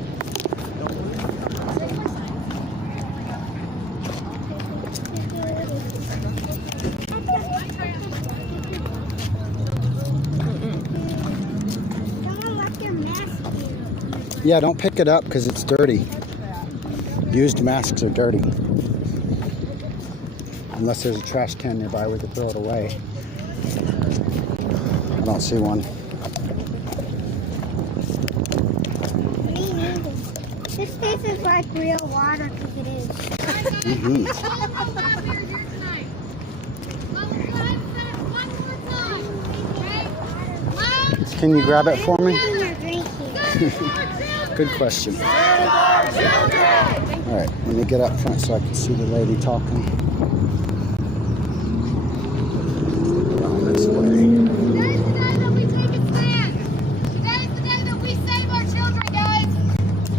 Someone left their mask here. Yeah, don't pick it up because it's dirty. Used masks are dirty. Unless there's a trash can nearby, we could throw it away. I don't see one. This tastes like real water because it is. Can you grab it for me? You're drinking. Good question. Alright, let me get up front so I can see the lady talking. Down this way. Today's the day that we take a stand. Today's the day that we save our children, guys.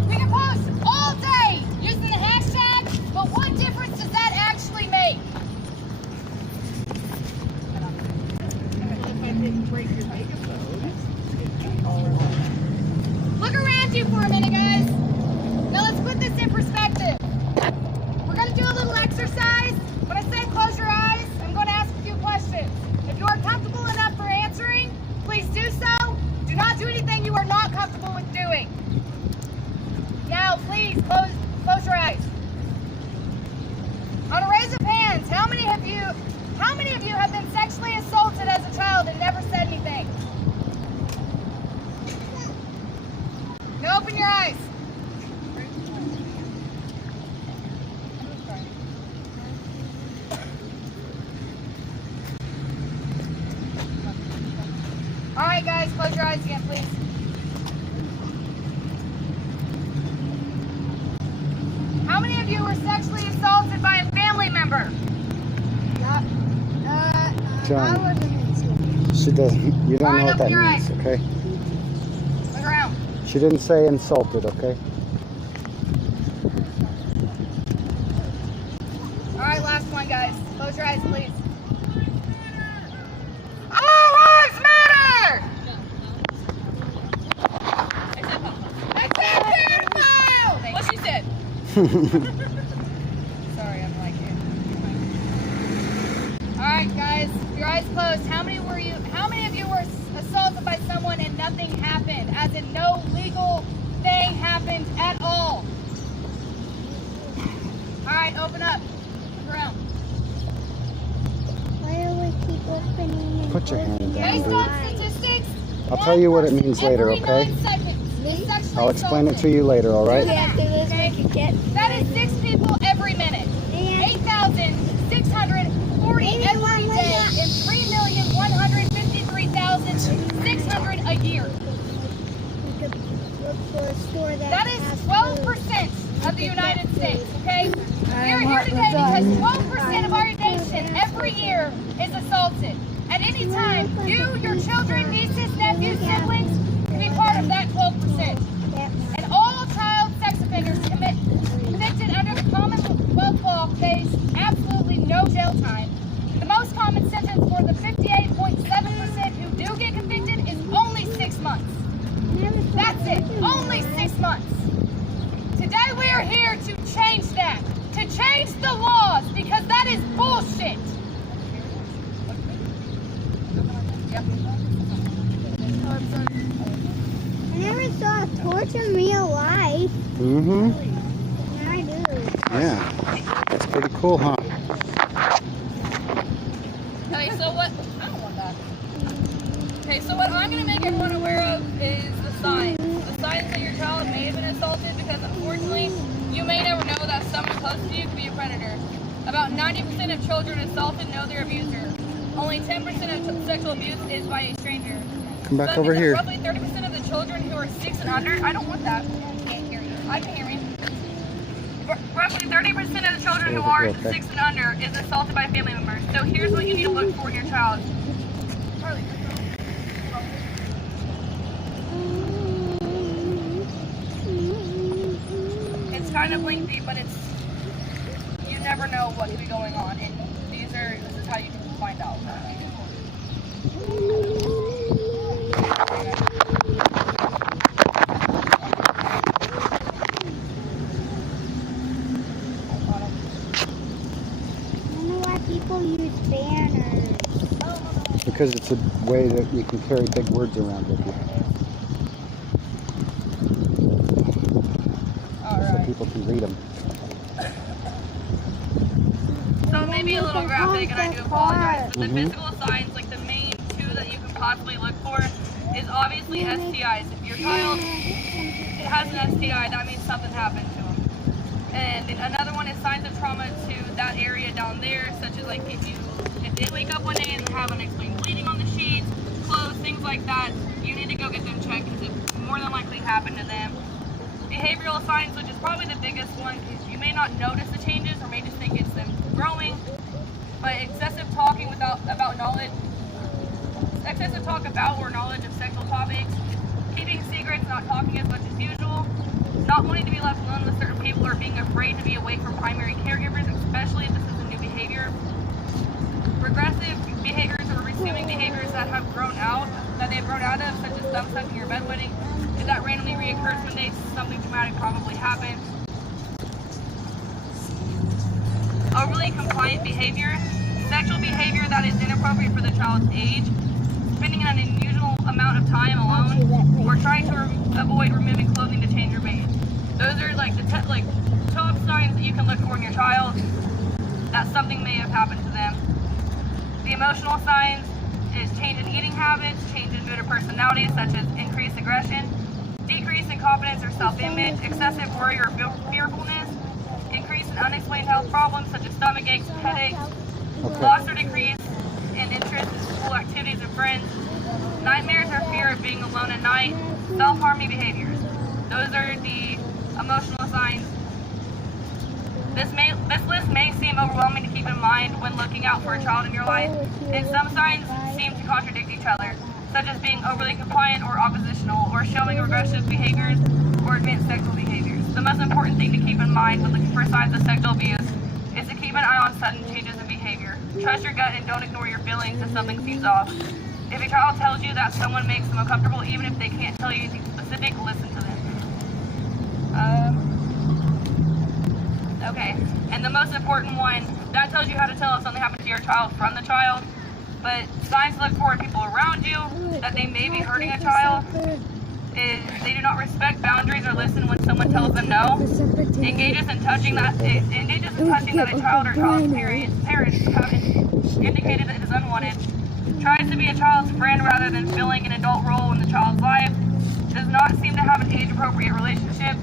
We can post all day using the hashtag, but what difference does that actually make? Look around you for a minute, guys. Now let's put this in perspective. We're going to do a little exercise. When I say close your eyes, I'm going to ask a few questions. If you are comfortable enough for answering, please do so. Do not do anything you are not comfortable with doing. Now, please close your eyes. On a raise of hands, how many of you have been sexually assaulted as a child and never said anything? Now open your eyes. All right, guys, close your eyes again, please. How many of you were sexually assaulted by a family member? I wasn't in school. She doesn't. You don't All right, know what that open your means, eyes. okay? Look around. She didn't say insulted, okay? All right, last one, guys. Close your eyes, please. All lives matter! Except pedophile! What she said. Sorry, I'm like you. All right, guys, your eyes closed. How many of you were assaulted by someone and nothing happened? As in no legal thing happened at all? All right, open up. Look around. Why do we keep opening and Put your hand closing down, Based dude. on statistics, I'll tell you what it means later, every okay? 9 seconds is sexually I'll explain it to assaulted. you later, alright? That is 6 people every minute. 8,640 every day and 3,153,600 a year. We could look for a store That is has 12% of the United States, okay? We are here today because 12% of our nation every year is assaulted. At any time, you, your children, nieces, nephews, siblings can be part of that 12%. And all child sex offenders convicted under the Commonwealth law face absolutely no jail time. The most common sentence for the 58.7% who do get convicted is only 6 months. That's it, only 6 months. Today we are here to change that, to change the laws, because that is bullshit. I never saw a torch in real life. Mm-hmm. Now I do. Yeah. That's pretty cool, huh? Okay, so what? I don't want that. Okay, so what I'm gonna make everyone aware of is the signs. The signs that your child may have been assaulted, because unfortunately, you may never know that someone close to you could be a predator. About 90% of children assaulted know their abuser. Only 10% of sexual abuse is by a stranger. Come back So over here. Roughly 30% of the children who are 6 and under, I don't want that. Can't hear you. I can hear you. Roughly 30% of the children who are Okay. 6 and under is assaulted by family members. So here's what you need to look for in your child. Charlie. It's kind of lengthy, but you never know what could be going on, and this is how you can find out. People use banners. Because it's a way that you can carry big words around with you. So people can read them. So maybe a little little graphic, and I do apologize. But the physical signs, like the main two that you can possibly look for, is obviously STIs. If your child has an STI, that means something happened to them. And another one is signs of trauma to that area down there, such as like if they wake up one day and have unexplained bleeding on the sheets, clothes, things like that, you need to go get them checked because it more than likely happened to them. Behavioral signs, which is probably the biggest one, is you may not notice the changes or may just think it's them growing, but excessive talking about knowledge, excessive talk about or knowledge of sexual topics, keeping secrets, not talking as much as usual, not wanting to be left alone with certain people or being afraid to be away from primary caregivers, especially if this is a new behavior. Regressive behaviors or resuming behaviors that they've grown out of, such as thumb sucking or bedwetting. If that randomly reoccurs one day, something traumatic probably happened. Overly compliant behavior, sexual behavior that is inappropriate for the child's age, spending an unusual amount of time alone, or trying to avoid removing clothing to change or bathe. Those are like the top signs that you can look for in your child that something may have happened to them. The emotional signs is change in eating habits, change in mood or personality, such as increased aggression, decrease in confidence or self-image, excessive worry or fearfulness, increase in unexplained health problems such as stomach aches and headaches, loss or decrease in interest in school activities and friends, nightmares or fear of being alone at night, self-harming behaviors. Those are the emotional signs. This list may seem overwhelming to keep in mind when looking out for a child in your life, and some signs seem to contradict each other, such as being overly compliant or oppositional, or showing regressive behaviors or advanced sexual behaviors. The most important thing to keep in mind when looking for signs of sexual abuse is to keep an eye on sudden changes in behavior. Trust your gut and don't ignore your feelings if something seems off. If a child tells you that someone makes them uncomfortable, even if they can't tell you anything specific, listen to them. Okay, and the most important one, that tells you how to tell if something happened to your child from the child, but signs to look for in people around you that they may be hurting a child is they do not respect boundaries or listen when someone tells them no, engages in touching that a child or child's parents have indicated that it is unwanted, tries to be a child's friend rather than filling an adult role in the child's life, does not seem to have an age-appropriate relationship,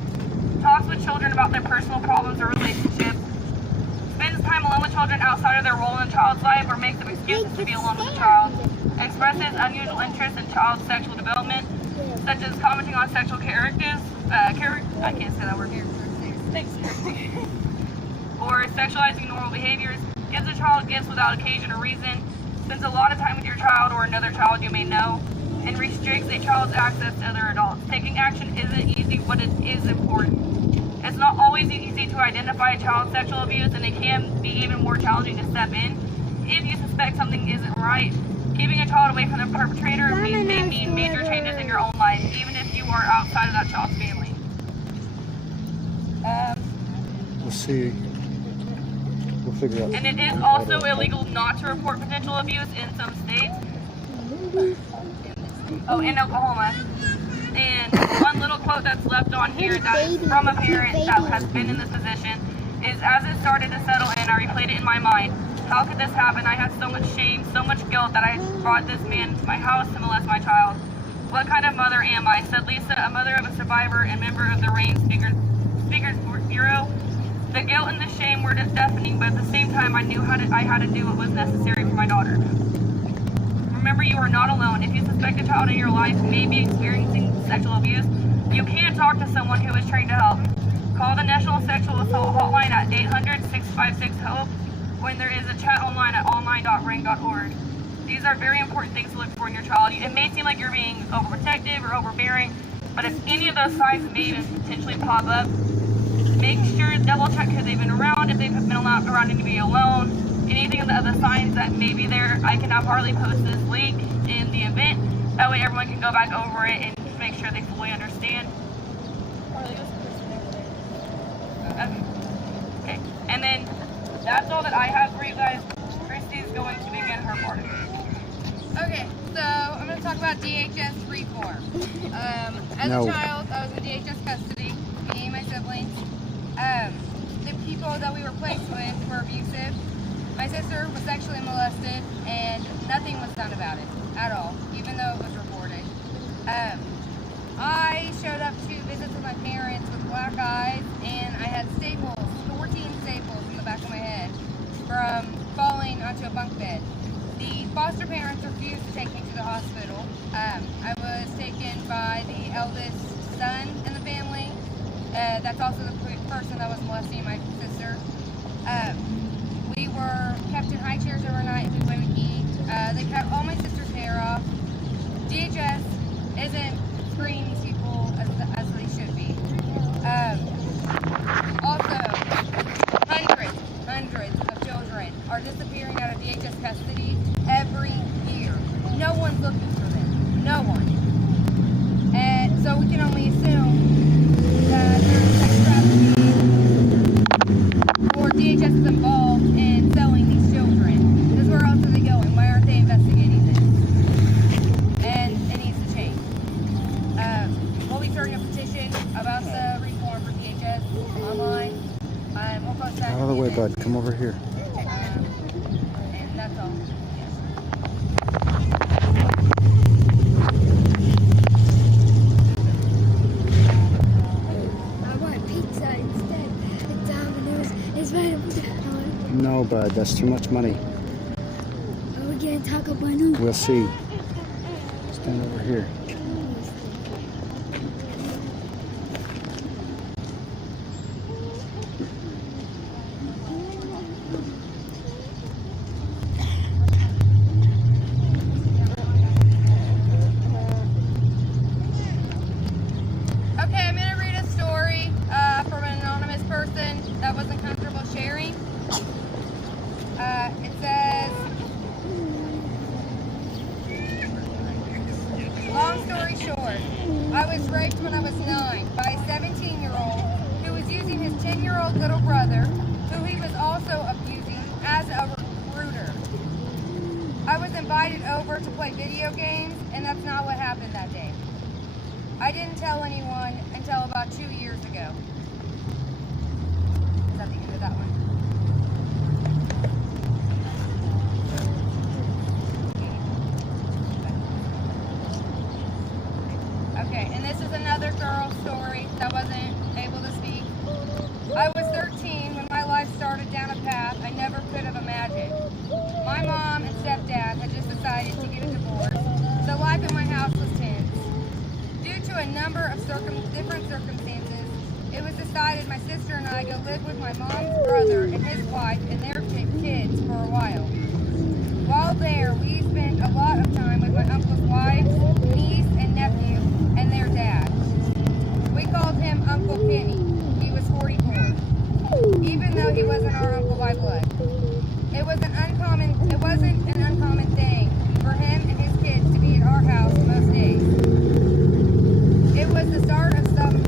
talks with children about their personal problems or relationships, spends time alone with children outside of their role in the child's life or makes them excuses to be alone with the child, expresses unusual interest in child's sexual development, such as commenting on sexual characters, I can't say that word here, thanks, or sexualizing normal behaviors, gives a child gifts without occasion or reason, spends a lot of time with your child or another child you may know, and restricts a child's access to other adults. Taking action isn't easy, but it is important. It's not always easy to identify a child's sexual abuse, and it can be even more challenging to step in. If you suspect something isn't right, keeping a child away from the perpetrator may mean major changes in your own life, even if you are outside of that child's family. We'll see. We'll figure out. And it is also illegal not to report potential abuse in some states. Oh, in Oklahoma. And one little quote that's left on here that is from a parent that has been in this position is, as it started to settle in, I replayed it in my mind. How could this happen? I had so much shame, so much guilt that I brought this man to my house to molest my child. What kind of mother am I? Said Lisa, a mother of a survivor and member of the RAIN Speakers Bureau. The guilt and the shame were deafening, but at the same time I knew I had to do what was necessary for my daughter. Remember, you are not alone. If you suspect a child in your life may be experiencing sexual abuse, you can talk to someone who is trained to help. Call the National Sexual Assault Hotline at 800-656-HOPE, when there is a chat online at online.ring.org. These are very important things to look for in your child. It may seem like you're being overprotective or overbearing, but if any of those signs may even potentially pop up, make sure to double check who they've been around, if they've been allowed around to be alone, anything of the other signs that may be there. I can have Harley post this link in the event. That way everyone can go back over it and make sure they fully understand. Okay. And then that's all that I have for you guys. Christy's going to begin her part of it. Okay, so I'm going to talk about DHS reform. As a child, I was in DHS custody, me and my siblings. The people that we were placed with were abusive. My sister was sexually molested and nothing was done about it at all, even though it was reported. I showed up to visit with my parents with black eyes, and I had staples, 14 staples in the back of my head from falling onto a bunk bed. The foster parents refused to take me to the hospital. I was taken by the eldest son in the family. That's also the person that was molesting my sister. We were kept in high chairs overnight and we wouldn't eat. They cut all my sister's hair off. DHS isn't screening these people as they should be. Also, hundreds of children are disappearing out of DHS custody every year. No one's looking for them. No one. And so we can only assume that there's sex trafficking or DHS is involved in selling these children. Because where else are they going? Why aren't they investigating this? And it needs to change. We'll be starting a petition about the reform for DHS online. We'll post that. Out of the way, bud. Come over here. And that's all. I want pizza instead. The Domino's is right over there. No, bud. That's too much money. Are we getting Taco Bell? We'll see. Stand over here. Okay, I'm going to read a story from an anonymous person that wasn't comfortable sharing. It says, long story short, I was raped when I was 9 by a 17-year-old who was using his 10-year-old little brother, who he was also abusing, as a recruiter. I was invited over to play video games, and that's not what happened that day. I didn't tell anyone until about 2 years ago. Is that the end of that one? Okay, and this is another girl's story that wasn't able to speak. I was 13 when my life started down a path I never could have imagined. My mom and stepdad had just decided to get a divorce, so life in my house was tense. Due to a number of different circumstances, it was decided my sister and I go live with my mom's brother and his wife and their kids for a while. While there, we spent a lot of time with my uncle's wife, niece, and nephew, and their dad. We called him Uncle Kenny. He was 44, even though he wasn't our uncle by blood. It wasn't an uncommon thing for him and his kids to be at our house most days. It was the start of summer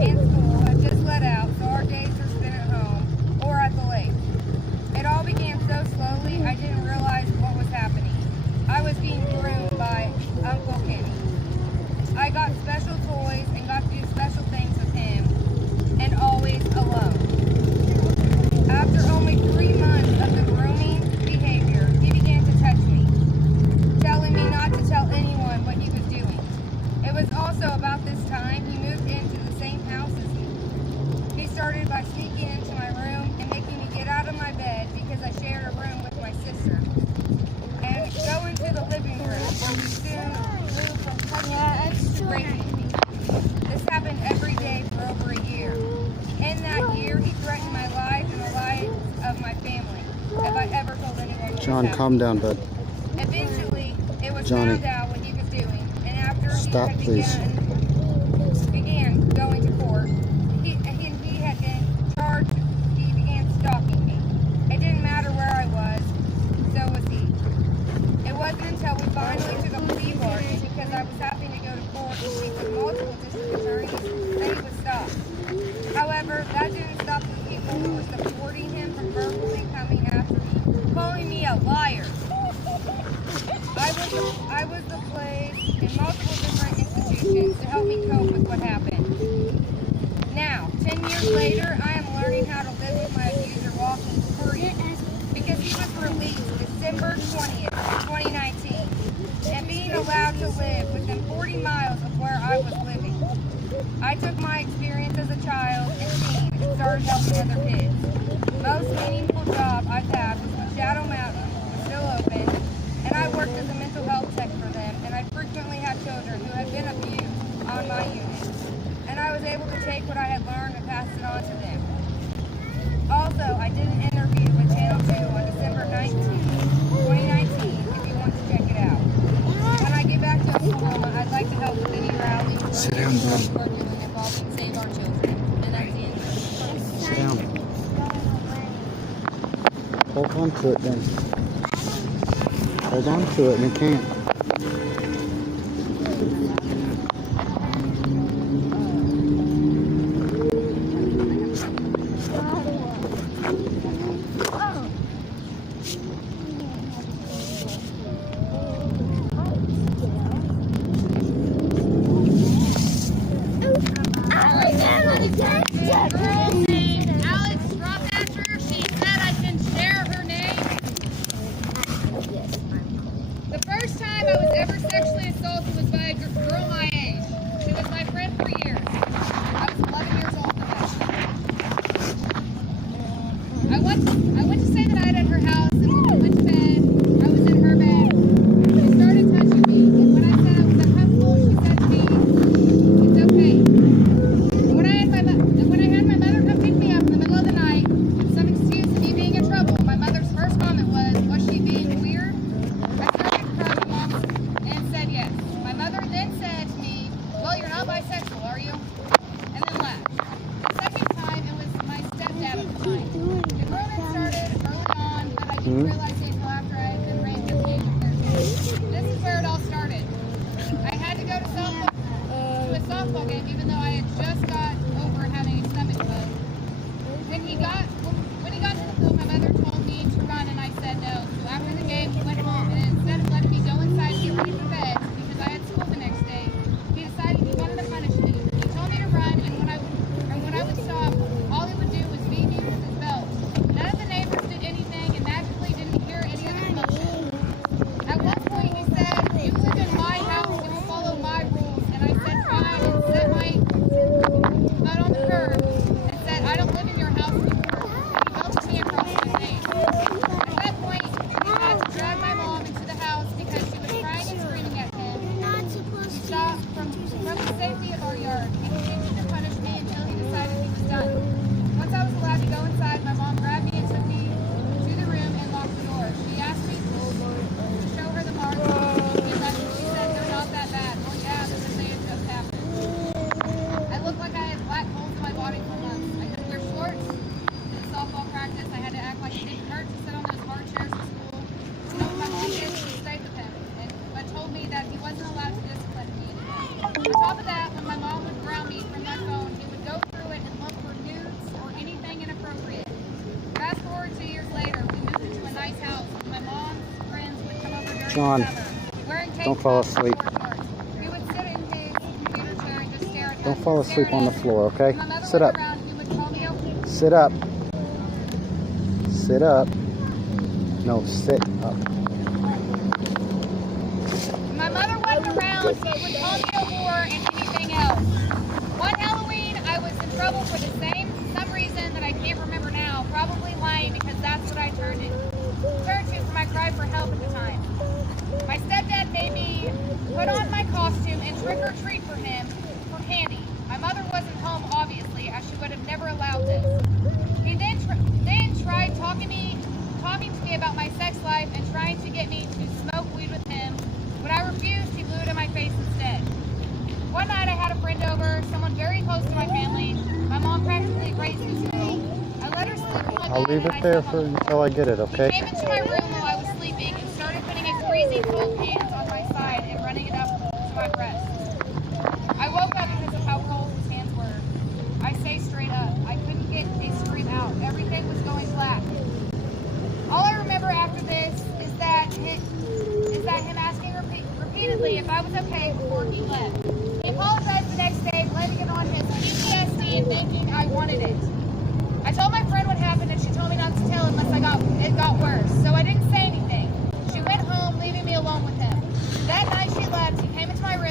and school had just let out, so our days were spent at home or at the lake. It all began so slowly I didn't realize what was happening. I was being groomed by Uncle Kenny. I got special toys and got to do special things with him, and always alone. After only 3 months of the grooming behavior, he began to touch me, telling me not to tell anyone what he was doing. It was also about this time he moved into the same house as me. He started by sneaking into my room and making me get out of my bed because I shared a room with my sister, and go into the living room where we soon moved from touching me to raping me. This happened every day for over a year. In that year, he threatened my life and the lives of my family if I ever told anyone what John, was calm down, bud. Eventually, it was Johnny. found out what he was doing, and after Stop, he had began going to court, he had been charged. He began stalking me. It didn't matter where I was, so was he. It wasn't until we finally took a plea bargain because I was having to go to court and speak with multiple district attorneys that he was stopped. However, that didn't stop the people who were supporting him from verbally coming after me, calling me a liar. I was placed in multiple different institutions to help me cope with what happened. Now, 10 years later, I am learning how to live with my abuser walking free because lived within 40 miles of where I was living. I took my experience as a child and teen and started helping other kids. Most meaningful job I've had was when Shadow Mountain was still open, and I worked as a mental health tech for them, and I frequently had children who had been abused on my unit, and I was able to take what I had learned and pass it on to them. Also, I did an interview with Channel 2 on December 19, 2019, if you want to check it out. When I get back to Oklahoma, I'd like to help with any rallies or Sit down, bud. we're doing involving Save Our Children. And that's the end of it. Sit down. Hold on to it then. Hold on to it and you can't. Alex Strawpatcher, she said I can share her name. The first time I was ever sexually assaulted was by a girl my age. She was my friend for years. I was 11 years old at that time. I went to say that I at her house, and when we went to bed, I was in her bed. She started touching me, and when I said I was uncomfortable, she said to me, "It's okay." And when I had my mother come pick me up in the middle of the night, with some excuse of me being in trouble, my mother's first comment was she being weird? I started to cry to Mom and said yes. My mother then said to me, "Well, you're not bisexual, are you?" And then laughed. The second time, it was my stepdad at the time. The grooming started early on, but I didn't realize it until after I had been raised at the age of 13. This is where it all started. I had to go to a softball game, even though I had just got over having a stomach bug. When he got to the field, my mother told me to run, and I said no. So after the game, he went home, and instead of letting me go inside and get ready for bed, because I had school the next day, he decided he wanted to punish me. He told me to run, and when I would stop, all he would do was beat me with his belt. None of the neighbors did anything, and magically didn't hear any of the commotion. At one point, he said, "You live in my house, and you follow my rules." And I said, "Fine," and set my butt on the curb and said, "I don't live in your house anymore." He belted me across my face. At that point, he had to drag my mom into the house because she was crying and screaming at him. He stopped from the safety of our yard. He continued to punish me until he decided he was done. Once I was allowed to go inside, my mom grabbed me and took me to the room and locked the door. She asked me to show her the marks. She said they're not that bad. Well, yeah, because they had just happened. I looked like I had black holes in my body for months. I couldn't wear shorts. In softball practice, I had to act like it didn't hurt to sit on those hard chairs at school. You know, my mom did stay with him, but told me that he wasn't allowed to discipline me anymore. On top of that, when my mom would ground me from my phone, he would go through it and look for nudes or anything inappropriate. Fast forward 2 years later, we moved into a nice house, and my mom's friends would come over during Sean, the summer. Wearing tank don't fall tops and asleep. short shorts. We would sit in his computer chair and just stare at Don't him, fall stare asleep at on the him. floor, okay? When my mother Sit was up. around, he would call me over. Sit up. Sit up. No, sit up. My mother wasn't around, so it would call me a whore and anything else. One Halloween, I was in trouble for some reason that I can't remember now. Probably lying because that's what I turned to for my cry for help at the time. My stepdad made me put on my costume and trick or treat for him for candy. My mother wasn't home, obviously, as she would have never allowed this. He then tried talking to me about my sex life and trying to get me to smoke weed with him. When I refused, he blew it in my face instead. One night I had a friend over, someone very close to my family. My mom practically raised this girl. I let her sleep in my I'll bed leave and it I there told her. until I get it, He okay? came into my room while I was sleeping and started putting his freezing cold hands on my side and running it up to my breast. I woke up because of how cold his hands were. I say straight up, I couldn't get a scream out. Everything was going black. All I remember after this is that him asking repeatedly if I was okay before he left. He apologized the next day, blaming it on his PTSD and thinking I wanted it. I told my friend what happened and she told me not to tell unless it got worse, so I didn't say anything. She went home, leaving me alone with him. That night she left, he came into my room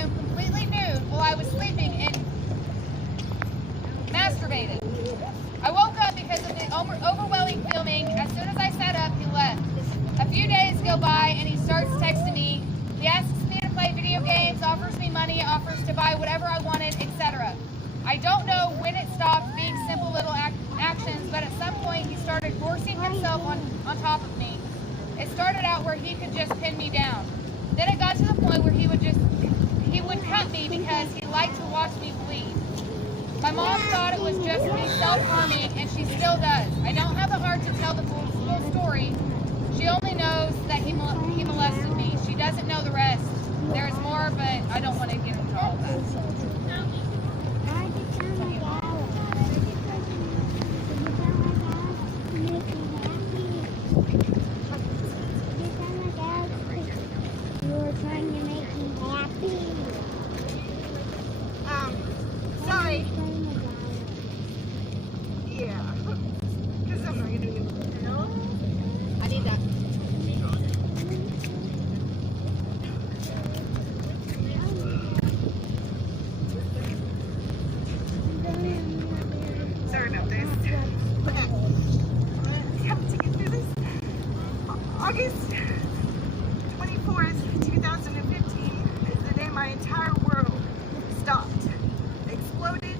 whatever I wanted, etc. I don't know when it stopped being simple little actions, but at some point he started forcing himself on top of me. It started out where he could just pin me down. Then it got to the point where he would cut me because he liked to watch me bleed. My mom thought it was just me self-harming, and she still does. I don't have the heart to tell the full story. She only knows that he molested me. She doesn't know the rest. There's more, but I don't want to get into all that. Sorry. Yeah. Because I'm not going to do it. No? I need that. Sorry about this. Okay. I have to get through this. August 24th, 2015 is the day my entire world stopped, exploded,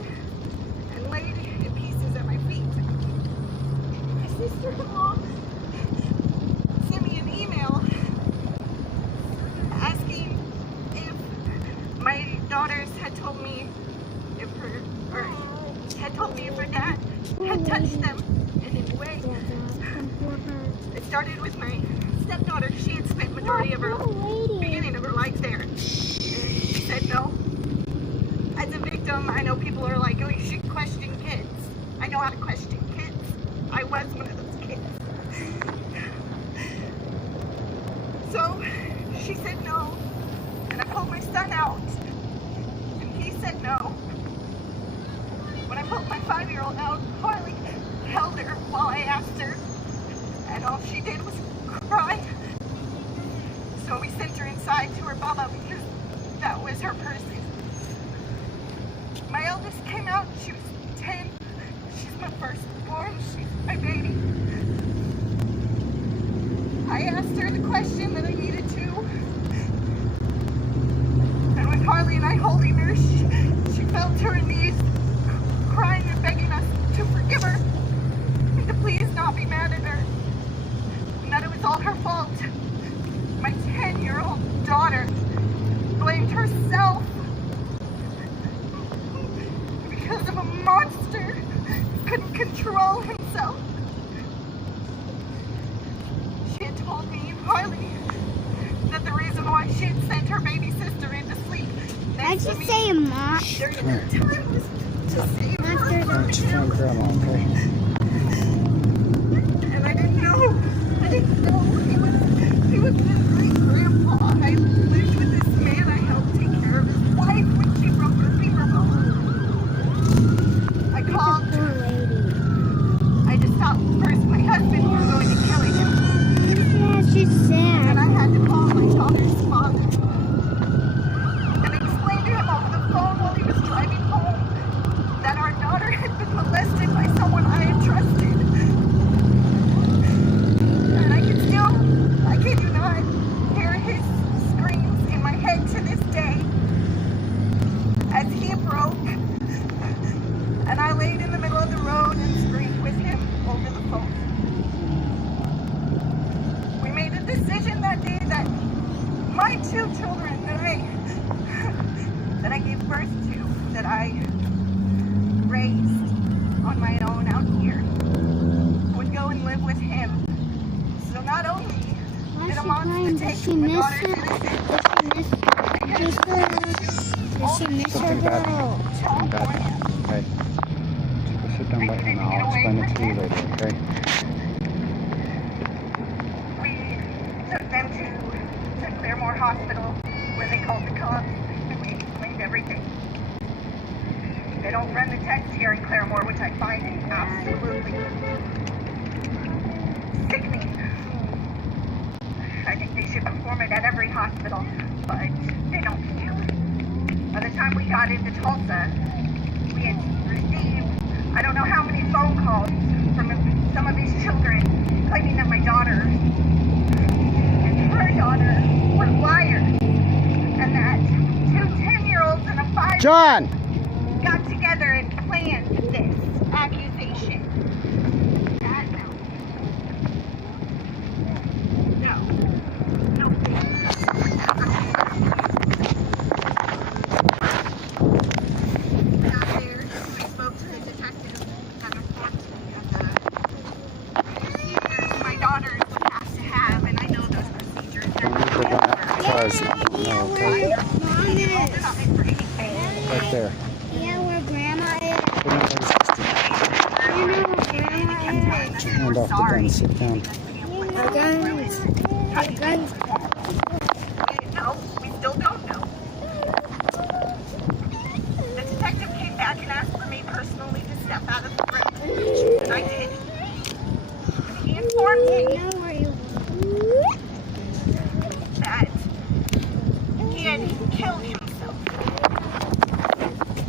and laid in pieces at my feet. My sister-in-law sent me an email asking if my daughters had told me if her dad had touched them in any way. It started with my stepdaughter. She had spent majority of her beginning of her life there. And she said no. As a victim, I know people are like, oh, you should question kids. I know how to question kids. I was one of those kids. So she said no, and I pulled my son out, and he said no. When I pulled my 5-year-old out, Harley held her while I asked her, and all she did was cry. So we sent her inside to her mama because that was her person. My eldest came out, she was 10. She's my firstborn, she's my baby. I asked her the question that I needed to. And with Harley and I holding her, she fell to her knees, crying and begging us to forgive her and to please not be mad at her. And that it was all her fault. My 10-year-old daughter blamed herself because of a monster who couldn't control himself. She had told me, Harley, that the reason why she had sent her baby sister in to sleep next to me say a monster. during that time was to save her from Let's find him. Grandma, okay? And I didn't know he was my great grandpa. I lived with this man. I helped take care of his wife when she broke her femur bone. I called. I just stopped first my husband from going to killing him. Yeah, she's sad. And I had to call my daughter's father and explain to him over the phone while he was driving home that our daughter had been molested by someone I had trusted. And I kid you not, hear his screams in my head to this day as he broke. And I laid in the middle of the road and screamed with him over the phone. We made a decision that day that my 2 children that I gave birth to, that I raised on my own out here, would go and live with him. So not only did a monster take my daughter's innocence, Does she miss her Something bad. girl? Something bad. Okay. So go sit down by her and I'll explain it to you later, okay? we took them to Claremore Hospital, where they called the cops, and we explained everything. They don't run the tests here in Claremore, which I find absolutely sickening. I think they should perform it at every hospital, but they don't do it. By the time we got into Tulsa, we had received, I don't know how many phone calls from some of these children claiming that my daughter and her daughter were liars, and that 2 10-year-olds and a 5-year-old John! got together and planned this accusation. That, no. No. Got there, we spoke to the detective that informed me of the procedures my daughters would have to have, and I know those procedures. They're not meant for anything. Right there. Yeah, where Grandma is. Hand off the gun, sit down. My guns. My guns. No, we still don't know. The detective came back and asked for me personally to step out of the room, and I did. He informed me that he had killed himself.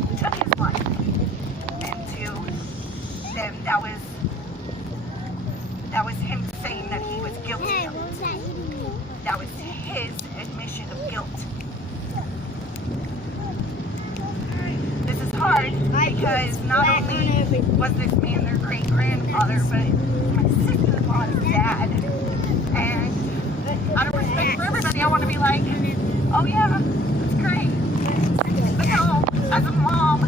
He took his life. And to them, that was him saying that he was guilty of it. That was his admission of guilt. This is hard because not only was this man their great-grandfather, but my sister-in-law's dad. And out of respect for everybody, I want to be like, oh yeah, it's great. But no, as a mom,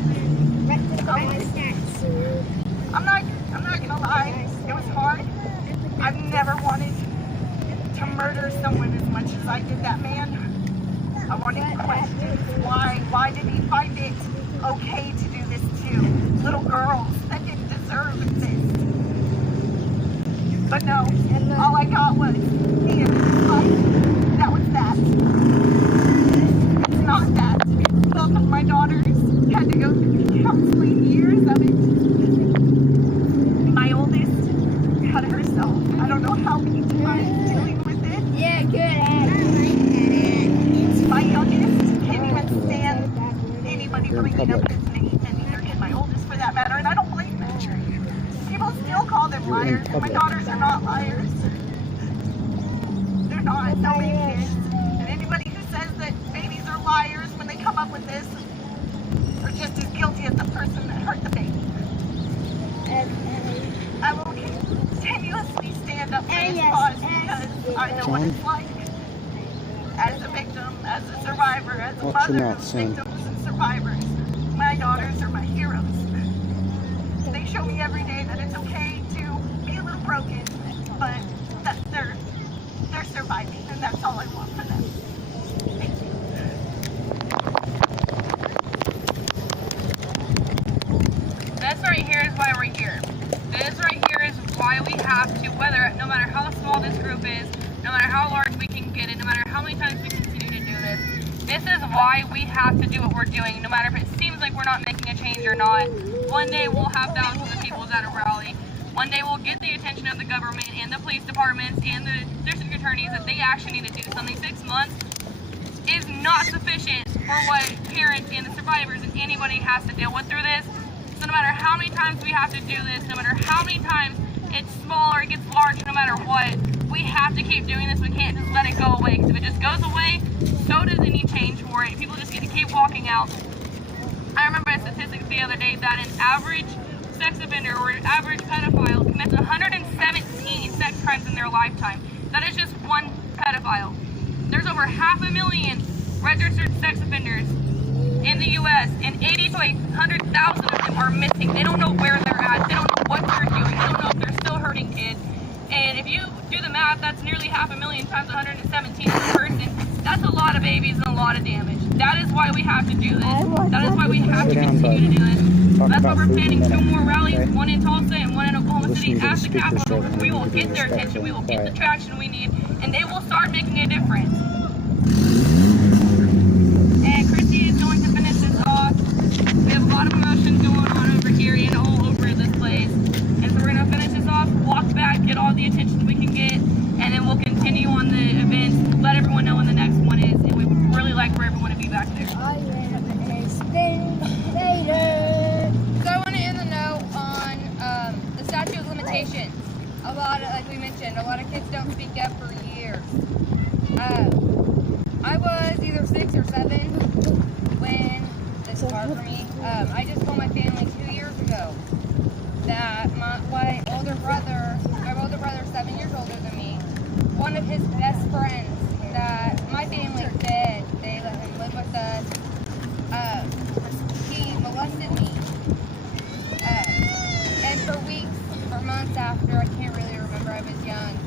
I'm not gonna lie, it was hard. I've never wanted to murder someone as much as I did that man. I wanted questions. Why did he find it okay to do this to little girls that didn't deserve this? But no, all I got was he and his life. That was that. It's not that. Both of my daughters had to go through counseling years of it. My oldest cut herself. I don't know how many times dealing with it. Yeah, good. My youngest can't even stand anybody bringing up his name, and neither can my oldest for that matter, and I don't blame them. People still call them liars, and my daughters are not liars. They're not. Nobody is. And anybody who says that babies are liars when they come up with this are just as guilty as the person that hurt the baby. I will continuously stand up for this cause because I know what it's like. As a victim, as a survivor, as a mother of victims and survivors, my daughters are my heroes. They show me every day that it's okay to be a little broken, but that they're surviving, and that's all I want for them. Thank you. This right here is why we're here. This right here is why we have to, no matter how small this group is, no matter how large we can get it, no matter how many times we continue to do this, this is why we have to do what we're doing, no matter if it seems like we're not making a change or not. One day we'll have thousands of people at a rally. One day we'll get the attention of the government and the police departments and the district attorneys that they actually need to do something. 6 months is not sufficient for what parents and the survivors and anybody has to deal with through this. So no matter how many times we have to do this, no matter how many times it's small or it gets large, no matter what, we have to keep doing this. We can't just let it go away, because if it just goes away, so does any change for it. People just get to keep walking out. I remember a statistic the other day that an average sex offender or an average pedophile commits 117 sex crimes in their lifetime. That is just one pedophile. There's over 500,000 registered sex offenders in the U.S. and 80 to 100,000 of them are missing. They don't know where they're at. They don't know what they're doing. They don't know if they're still hurting kids. And if you do the math, that's nearly 500,000 times 117 per person. That's a lot of babies and a lot of damage. That is why we have to do this. That is why we have to continue to do this. That's why we're planning 2 more rallies, one in Tulsa and one in Oklahoma City at the Capitol. We will get their attention. We will get the traction we need, and they will start making a difference. And Christy is going to finish this off. We have a lot of emotions going on over here and all over this place. And so we're going to finish this off, walk back, get all the attention we can get, and then we'll continue on the events, let everyone know when the next one is, and we would really like for everyone to be back there. So I want to end the note on the statute of limitations. A lot of, like we mentioned, a lot of kids don't speak up for years. I was hard for me. I just told my family 2 years ago that my older brother, 7 years older than me, one of his best friends that my family fed, they let him live with us, he molested me. And for weeks, for months after, I can't really remember, I was young,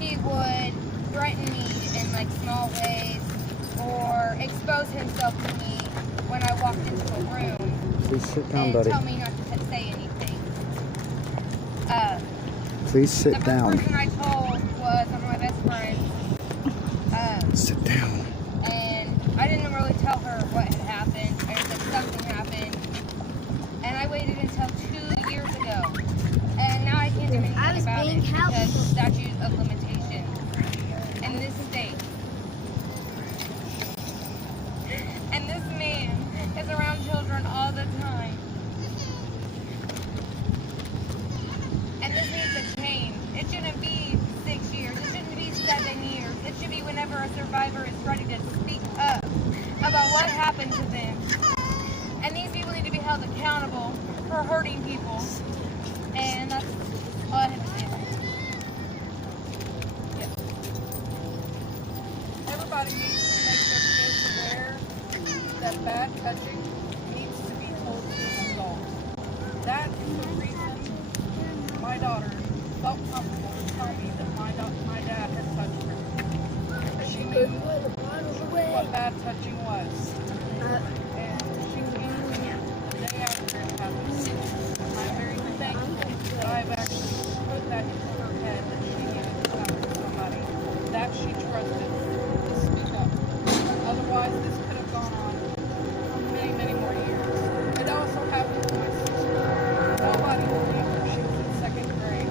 he would threaten me in like small ways or expose himself to me when I walked into a room. Please sit down, and buddy. tell me not to say anything. Please sit the down. first person I told was one of my best friends. Sit down. And I didn't really tell her what had happened. I just said something happened. And I waited until 2 years ago. And now I can't do anything about it because of statute of limitations in this state. And this man is around children all the time. And this needs to change. It shouldn't be 6 years. It shouldn't be 7 years. It should be whenever a survivor is ready to speak up about what happened to them. And these people need to be held accountable for hurting people. And that's all I have to say. Everybody needs to make their kids aware that bad touching needs to be told to an adult. That is the reason my daughter felt comfortable to tell me that my dad had touched her. She knew what bad touching was. And she came to me the day after it happened. I'm very thankful that I've actually put that into her head that she needed to talk to somebody that she trusted to speak up. Otherwise, this could have gone on for many, many more years. It also happened to my sister. Nobody believed her. She was in 2nd grade.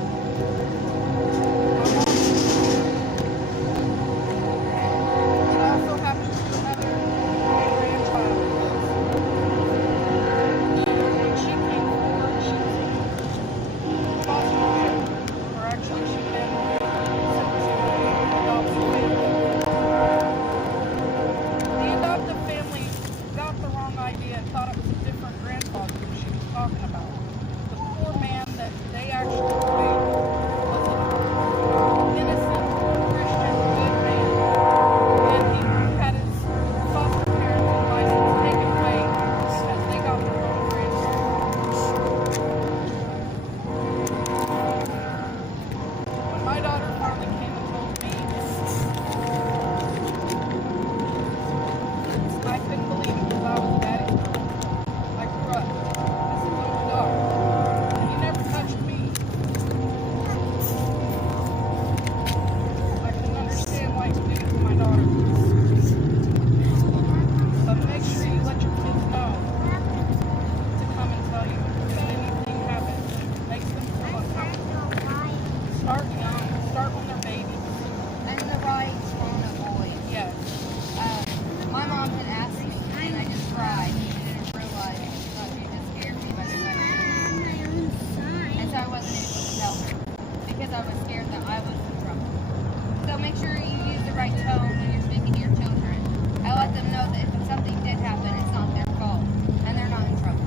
It also happened to another grandchild. When she came forward, she was in foster care, or actually she had been sentenced to adoption family. The adoptive family got the wrong idea and thought it was a different grandfather that she was talking about. The poor man that they actually raised was an innocent, Christian, good man. And he had his foster parenting license taken away because they got their own grandson. When my daughter finally came and told me, I couldn't believe it because I was a daddy's girl. I grew up as his only daughter, and he never touched me. I couldn't understand why he did it to my daughter. But make sure you let your kids know to come and tell you if anything happens that makes them feel uncomfortable. Start young. Start when they're babies. And the right tone of voice. Yes. My mom had asked me, and I just cried. She didn't realize it. She thought she just scared me by the time. And so I wasn't able to tell her because I was scared that I was in trouble. So make sure you use the right tone when you're speaking to your children. I let them know that if something did happen, it's not their fault, and they're not in trouble.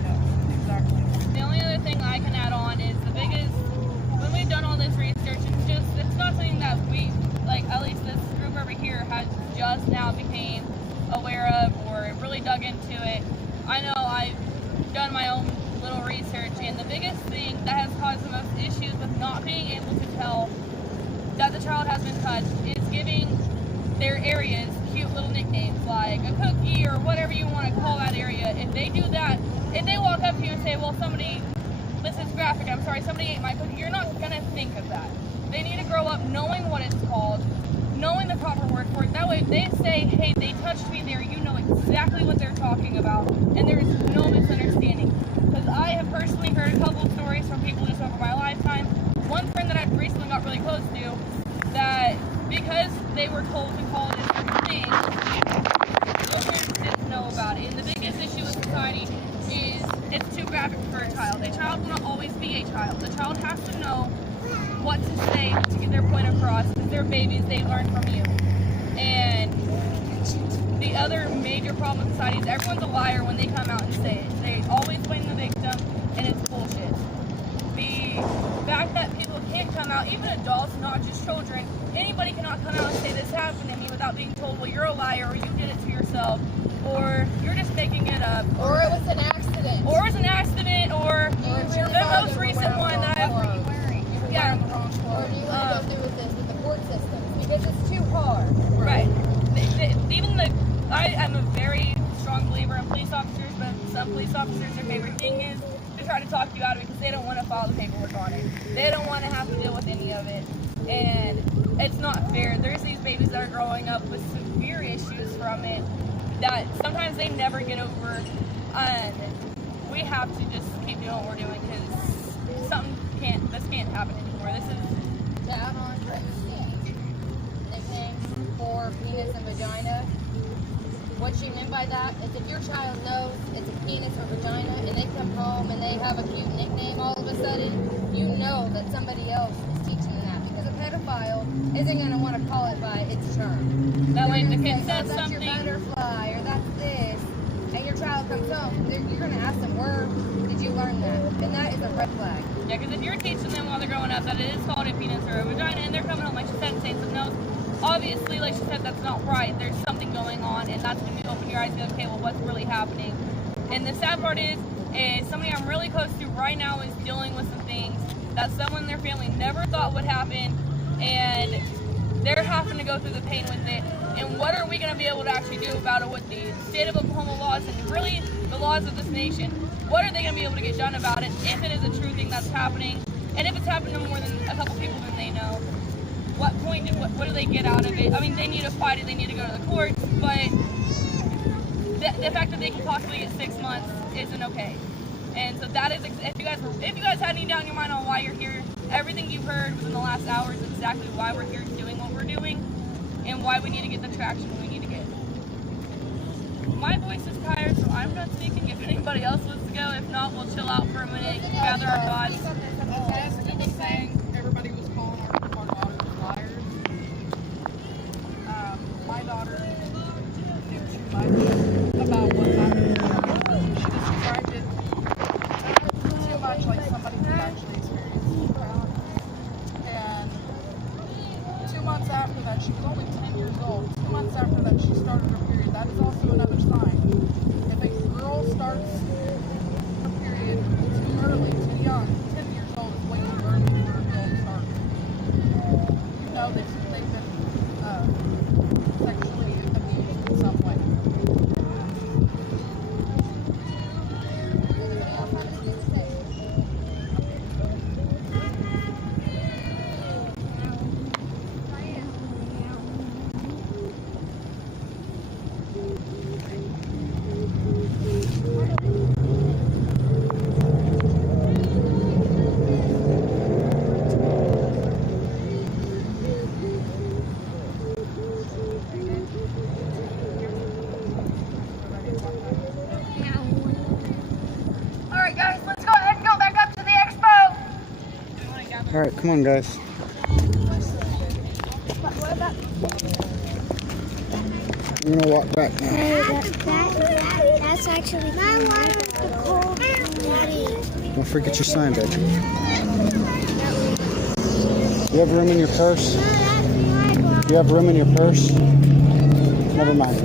Yes. Exactly. The only other thing I can add on is the biggest, when we've done all this research, it's not something that we, like at least this group over here has just now became aware of or really dug into it. I know I've done my own little research, and the biggest thing that has caused the most issues with not being able to tell that the child has been touched is giving their areas cute little nicknames like a cookie or whatever you want to call that area. If they do that, if they walk up to you and say, well, this is graphic, I'm sorry, somebody ate my cookie, you're not going to think of that. They need to grow up knowing what it's called, knowing the proper word for it. That way, if they say, hey, they touched me there, you know exactly what they're talking about, and there's no misunderstanding. Because I have personally heard a couple of stories from people just over my lifetime. One friend that I've recently got really close to, that because they were told to call it a certain thing, children didn't know about it. And the biggest issue with society is it's too graphic for a child. A child will not always be a child. The child has to know what to say to get their point across because they're babies, they learn from you. And the other major problem in society is everyone's a liar when they come out and say it. They always blame the victim, and it's bullshit. The fact that people can't come out, even adults, not just children, anybody cannot come out and say this happened to me without being told, well, you're a liar, or you did it to yourself, or you're just making it up. Or it was an accident. Or it was an accident, or the most recent one that I've... Yeah. Or do you want to go through with this, with the court systems? Because it's too hard. Right. I am a very strong believer in police officers, but some police officers, their favorite thing is to try to talk you out of it because they don't want to file the paperwork on it. They don't want to have to deal with any of it. And it's not fair. There's these babies that are growing up with severe issues from it that sometimes they never get over. And we have to just keep doing what we're doing because this can't happen anymore. This is... Down on nicknames for penis and vagina. What she meant by that is if your child knows it's a penis or vagina and they come home and they have a cute nickname all of a sudden, you know that somebody else is teaching them that because a pedophile isn't going to want to call it by its term. That way if the kid says that's something... your butterfly or that's this, and your child comes home, you're going to ask them, where did you learn that? And that is a red flag. Yeah, because if you're teaching them while they're growing up that it is called a penis or a vagina and they're coming home, like she said, and saying something else, obviously, like she said, that's not right. There's something going on, and that's when you open your eyes and go, okay, well, what's really happening? And the sad part is somebody I'm really close to right now is dealing with some things that someone in their family never thought would happen, and they're having to go through the pain with it. And what are we going to be able to actually do about it with the state of Oklahoma laws and really the laws of this nation? What are they going to be able to get done about it if it is a true thing that's happening? And if it's happened to more than a couple people than they know? What point, what do they get out of it? I mean, they need to fight it, they need to go to the courts, but the fact that they can possibly get 6 months isn't okay. And so that is, if you guys had any doubt in your mind on why you're here, everything you've heard within the last hour is exactly why we're here doing what we're doing and why we need to get the traction we need to get. My voice is tired, so I'm done speaking. If anybody else wants to go, if not, we'll chill out for a minute, gather our thoughts. Everybody was calling our daughters liars. My daughter knew too much about what happened to her. She described it too much like somebody who actually experienced it. And 2 months after that, she was only 10 years old. 2 months after that, she started her period. That is also another sign. If a girl starts her period too early, too young, 10 years old is way too early for a girl to start. You know they've been sexually abused in some way. All right, come on, guys. I'm gonna walk back now. That's actually the cold. Don't forget your sign, baby. You have room in your purse? You have room in your purse? Never mind.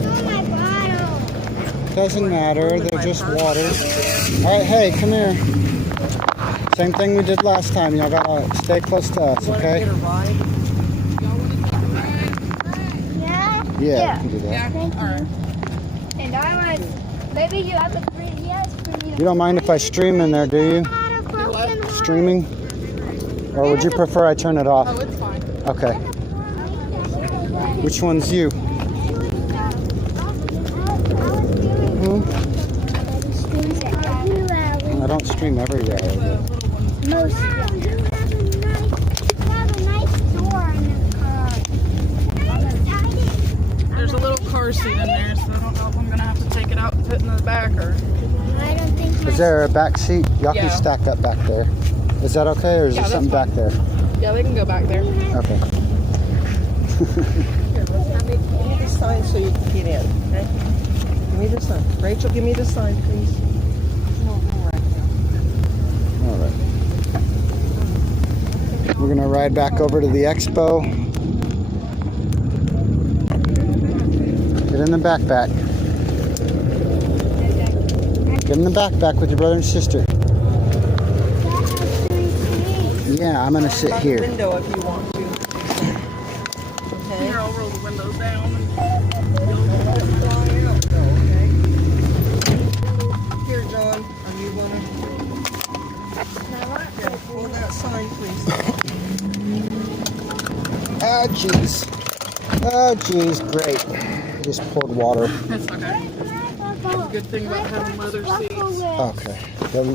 Doesn't matter. They're just water. All right, hey, come here. Same thing we did last time. Y'all gotta stay close to us, okay? Yeah? Yeah, we can do that. Thank you. And I was, maybe you have a free, yes, for me to... You don't mind if I stream in there, do you? Streaming? Or would you prefer I turn it off? Oh, it's fine. Okay. Which one's you? I don't stream everywhere. Most of you have a nice door in the car. There's a little car seat in there, so I don't know if I'm gonna have to take it out and put it in the back or. I don't think. Is there a back seat? Y'all Yeah. can stack up back there. Is that okay, or is there that's something back there? Yeah, they can go back there. Okay. Here, let's have these signs so you can get in, okay? sign. Rachel, give me the sign, please. No, right now. All right. We're gonna ride back over to the expo. Get in the backpack. Get in the backpack with your brother and sister. Yeah, I'm gonna sit here. Window if you want to. Okay. Here, I'll roll the windows down. Let it fly out though, okay? Here, John, are you gonna? Here, hold that sign, please. Oh, jeez. Oh, jeez. Great. Just poured water. That's okay. Good thing about having leather seats. Okay.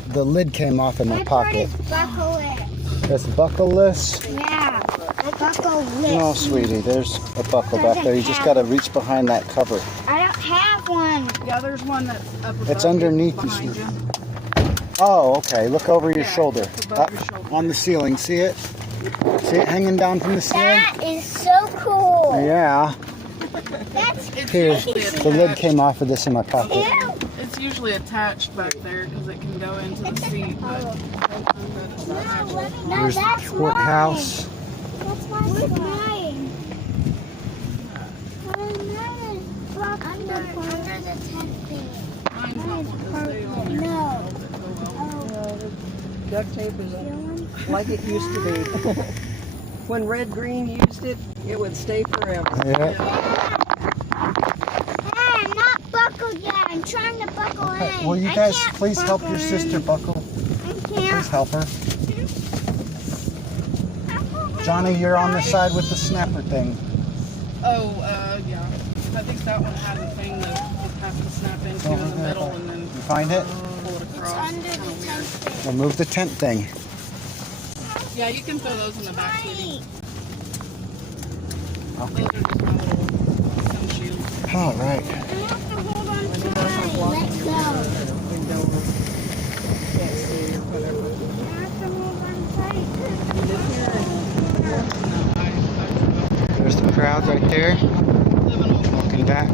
The lid came off in my pocket. Buckle-less. It's buckleless. Yeah, buckle-less. Oh, sweetie, there's a buckle back there. You just gotta reach behind that cover. I don't have one. Yeah, there's one that's up above It's underneath you. behind you. Oh, okay. Look over your Yeah, shoulder. it's above Up your shoulder. on the ceiling. See it? See it hanging down from the ceiling? That is so cool. Yeah. That's It's Here, usually the lid attached. came off of this in my pocket. ew. It's usually attached back there because it can go into the seat, but it's not actually. No, Here's the that's courthouse. mine. That's mine. Mine is under the tent thing. Mine's not wanting to stay on there. No. Duct tape is like it used to be. When Red Green used it, it would stay forever. Yeah. Hey, I'm not buckled yet. I'm trying to buckle Okay. in. Will you I guys can't please help your buckle sister in. buckle? I Please can't. help her. Johnny, you're on the side with the snapper thing. Oh, yeah. I think that one has a thing that you have to snap into in the middle and then You find it? pull it It's across. under the tent thing. Well, move the tent thing. Yeah, you can throw those in the back seat. Right. Those are just my little snowshoes. All right. I have to hold on tight. Let go. Window, can't see or whatever. I have to hold on tight. There's the crowd right there. Walking back.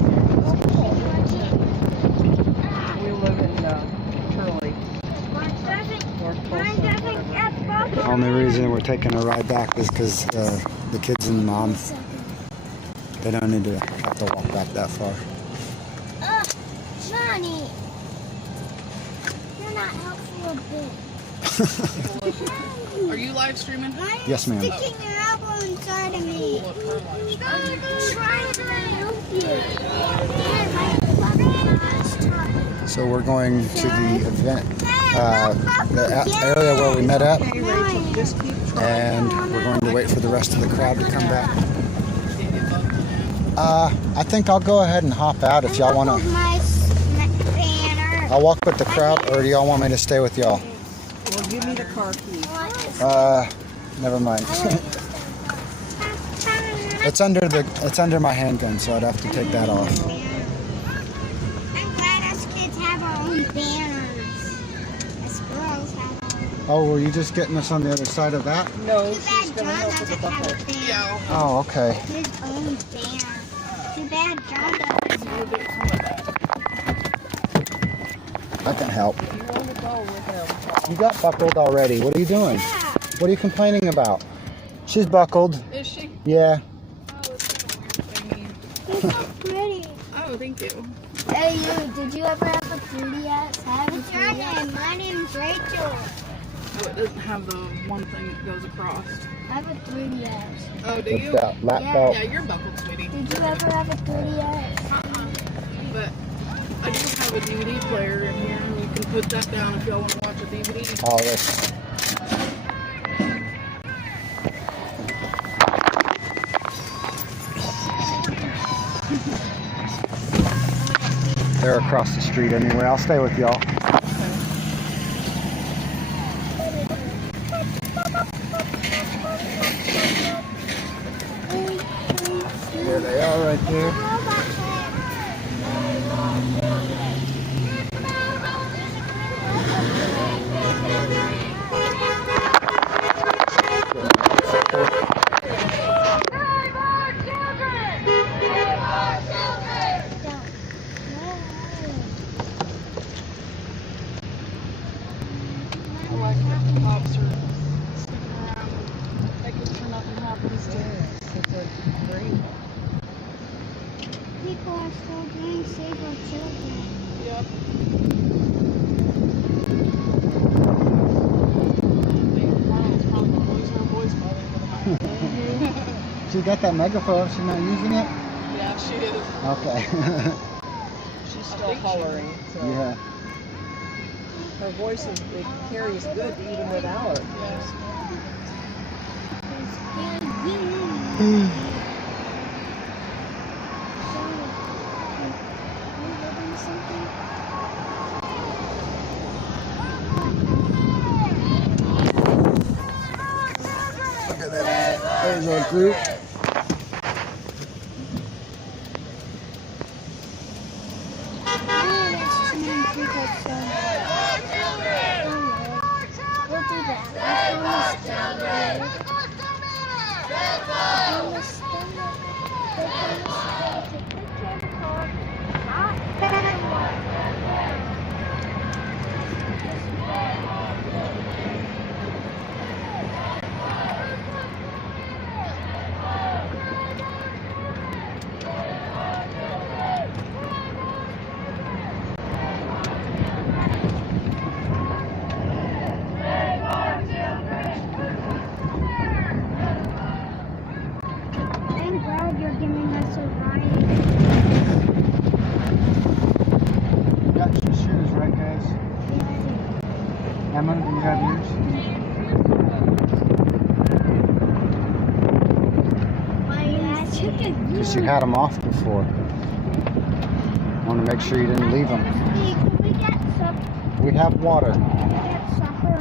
We live in Turley. Mine doesn't North get buckled. The only reason we're taking a ride back is because the kids and mom, they don't need to have to walk back that far. Johnny. You're not helpful a bit. Are you live streaming? Why are you Yes, ma'am. sticking your elbow inside of me? Pull up her live stream. I'm trying to help you. So we're going to the event, the area where we met up, Okay, Rachel, just keep trying. and we're going to wait for the rest of the crowd to come back. I think I'll go ahead and hop out if y'all want to. My banner. I'll walk with the crowd, or do y'all want me to stay with y'all? Well, give me the car key. Never mind. It's under my handgun, so I'd have to take that off. I'm glad us kids have our own banners. Us girls have our own. Oh, were you just getting us on the other side of that? No, Too she's bad gonna John help with the doesn't have buckle. a banner. Yeah. Oh, okay. His own banner. Too bad John doesn't. I can help. You want to go with him? You got buckled already. What are you doing? What are you complaining about? She's buckled. Is she? Yeah. Oh, it's kind of weird thing. He's so pretty. Oh, thank you. Hey, you, did you ever have a 3DS? What's your name? My name's Rachel. Oh, it doesn't have the one thing that goes across. I have a 3DS. Oh, do What's you? that? Lap Yeah. belt. Yeah, you're buckled, sweetie. Did you ever have a 3DS? But I do have a DVD player in here. You can put that down if y'all want to watch a DVD. All this. They're across the street anyway. I'll stay with y'all. There they are right there. all doing Save Our Children. Yep. She got that megaphone. She's not using it? Yeah, she is. Okay. She's still hollering. So Yeah. her voice it carries good even without it. Look at that. There's our group. I'm glad you're giving us a ride. Got your shoes, right, guys? Emma, do you have yours? Because you had them off before. Want to make sure you didn't leave them. Can we get supper? We have water. Can we get supper?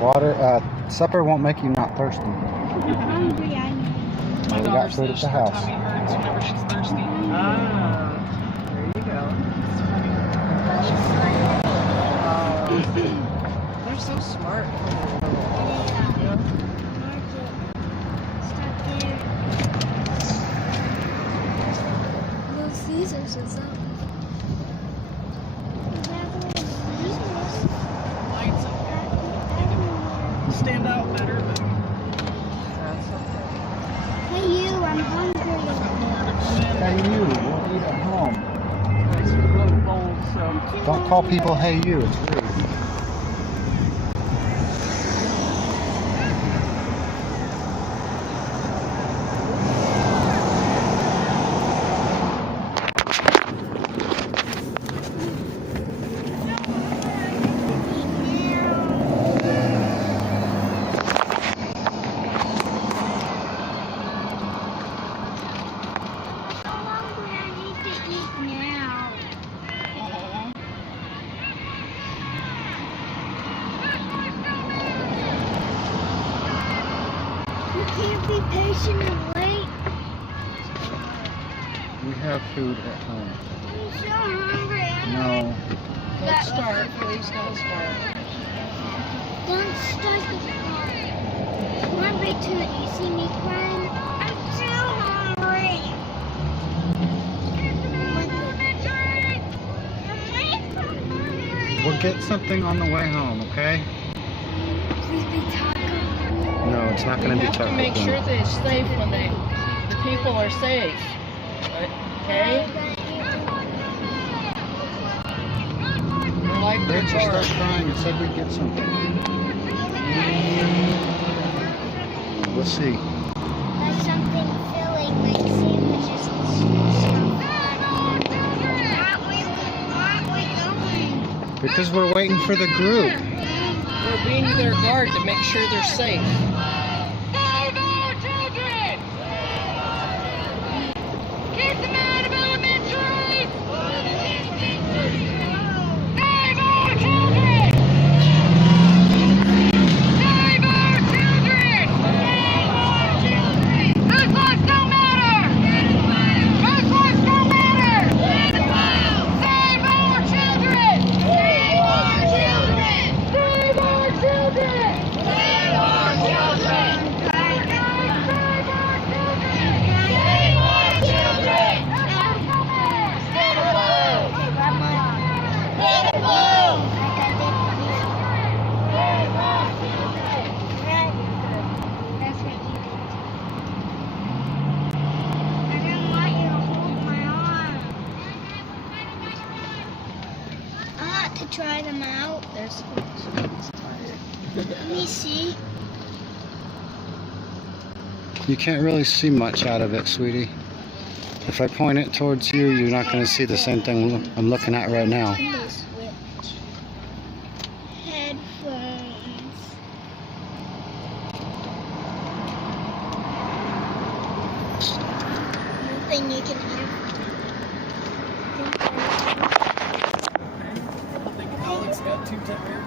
Water. Supper won't make you not thirsty. I'm hungry, I know. My We got daughter food at says the her house. tummy hurts whenever she's thirsty. Ah, there you go. They're so smart. Stop there. Little Caesars is up. Lights stand out better, but Hey you, I'm hungry. Hey you, we'll eat at home. it's really bold, so. Don't call people hey you, it's rude. How long do I need to eat now? You can't be patient and wait. We have food at home. I'm so hungry. No. Don't start, please don't start. Don't start the car. One bit too easy, me crying. I'm too hungry. We'll get something on the way home, okay? Please be taco. No, it's not going to be have to Taco make Bell. sure that it's safe when the people are safe. Okay? We're like the Rachel car. started crying and said we'd get something. We'll see. Like something filling, like sandwiches and stuff. Aren't we going? Because we're waiting for the group. We're being their guard to make sure they're safe. Save our children! Keep them out of elementary! Save our children! Save our children! Whose lives don't matter! Whose lives don't matter! Save our children! Save our children! Save our children! Save our children! want to try them out? There's Let me see. You can't really see much out of it, sweetie. If I point it towards you, you're not going to see the same thing I'm looking at right now. Switch. Headphones. Nothing you can hear. I think Alex got too tired.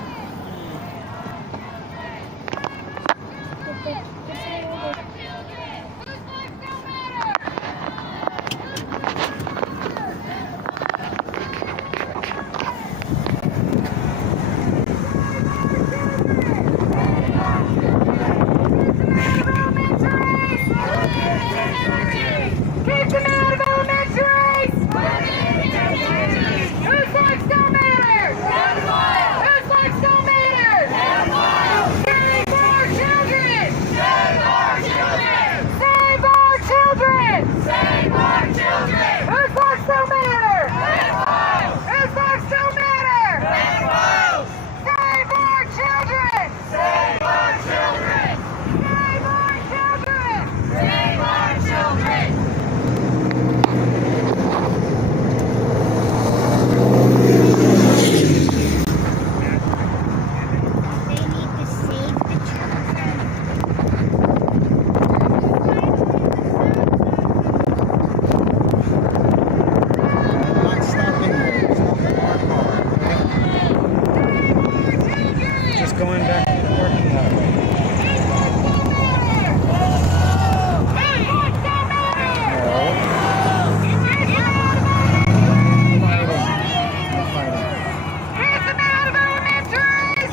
Going back to the parking lot.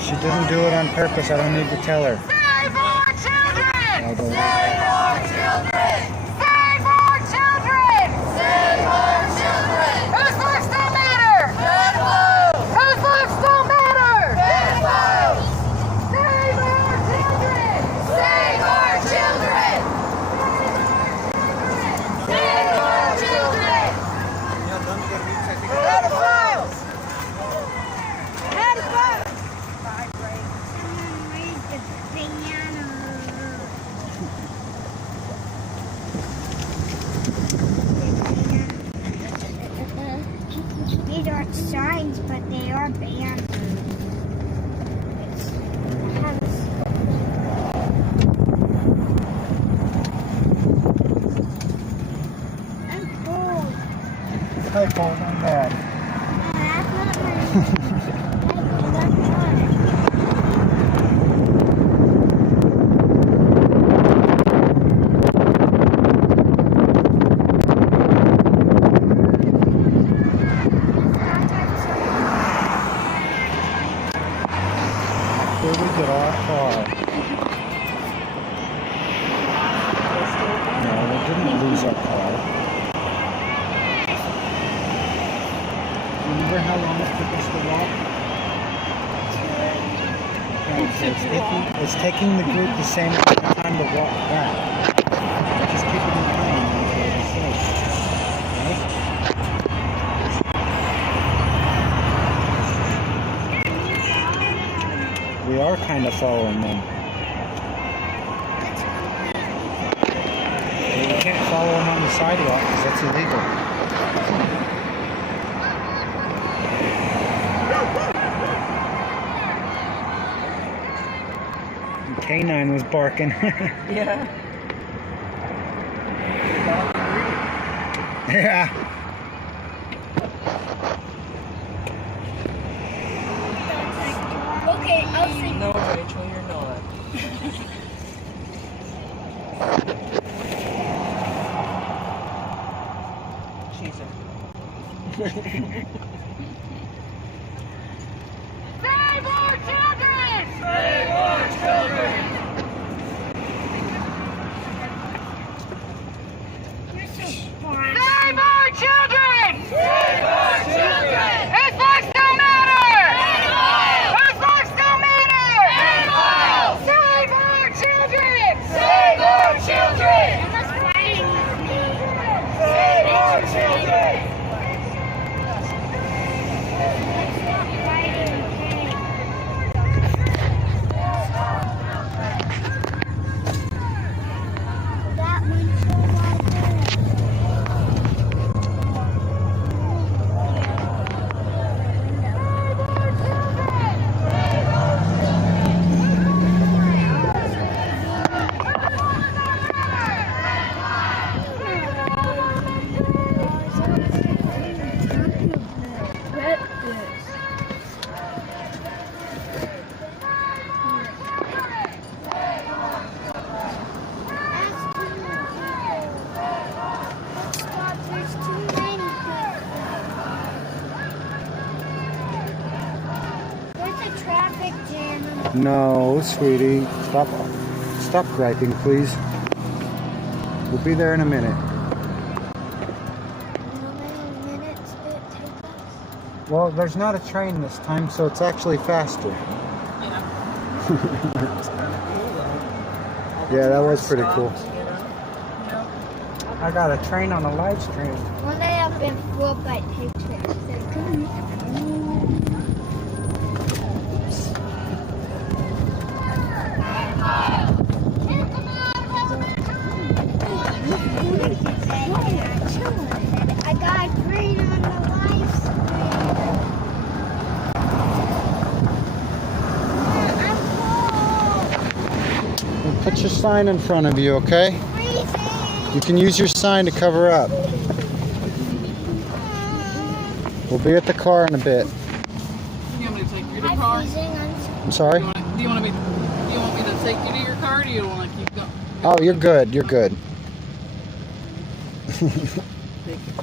She didn't do it on purpose. I don't need to tell her. Save our children! I'll go. Save our children! Save our children! Save our children! Whose lives don't matter? Red blue! Whose lives don't matter? Red blue! Save our children! Save our children! Save our children! Red blue! Red blue! These aren't signs, but they are banners. I'm cold. Hi, Paul. I'm bad. Here we get our car. No, we didn't lose our car. Remember how long it took us to walk? Right, so it's taking the group the same time to walk back. Just keep it in mind until it's safe. Right? We are kind of following them. But you can't follow them on the sidewalk because that's illegal. The canine was barking. Yeah. Yeah. Okay, I'll see. No, Rachel, you're not. She's Save our children! Save our children! Save our children! Save our children! Whose lives don't matter? Whose lives don't matter? Save our children! Save our children! Save our children! No, sweetie. Stop griping, please. We'll be there in a minute. Well, there's not a train this time, so it's actually faster. Yeah, that was pretty cool. I got a train on a live stream. One day I've been fooled by Patriots. I got green on the live stream. Well, put your sign in front of you, okay? You can use your sign to cover up. We'll be at the car in a bit. You want me to take you to the car? I'm sorry? Do you want me to take you to your car, or do you want to keep going? Oh, you're good. You're good. Take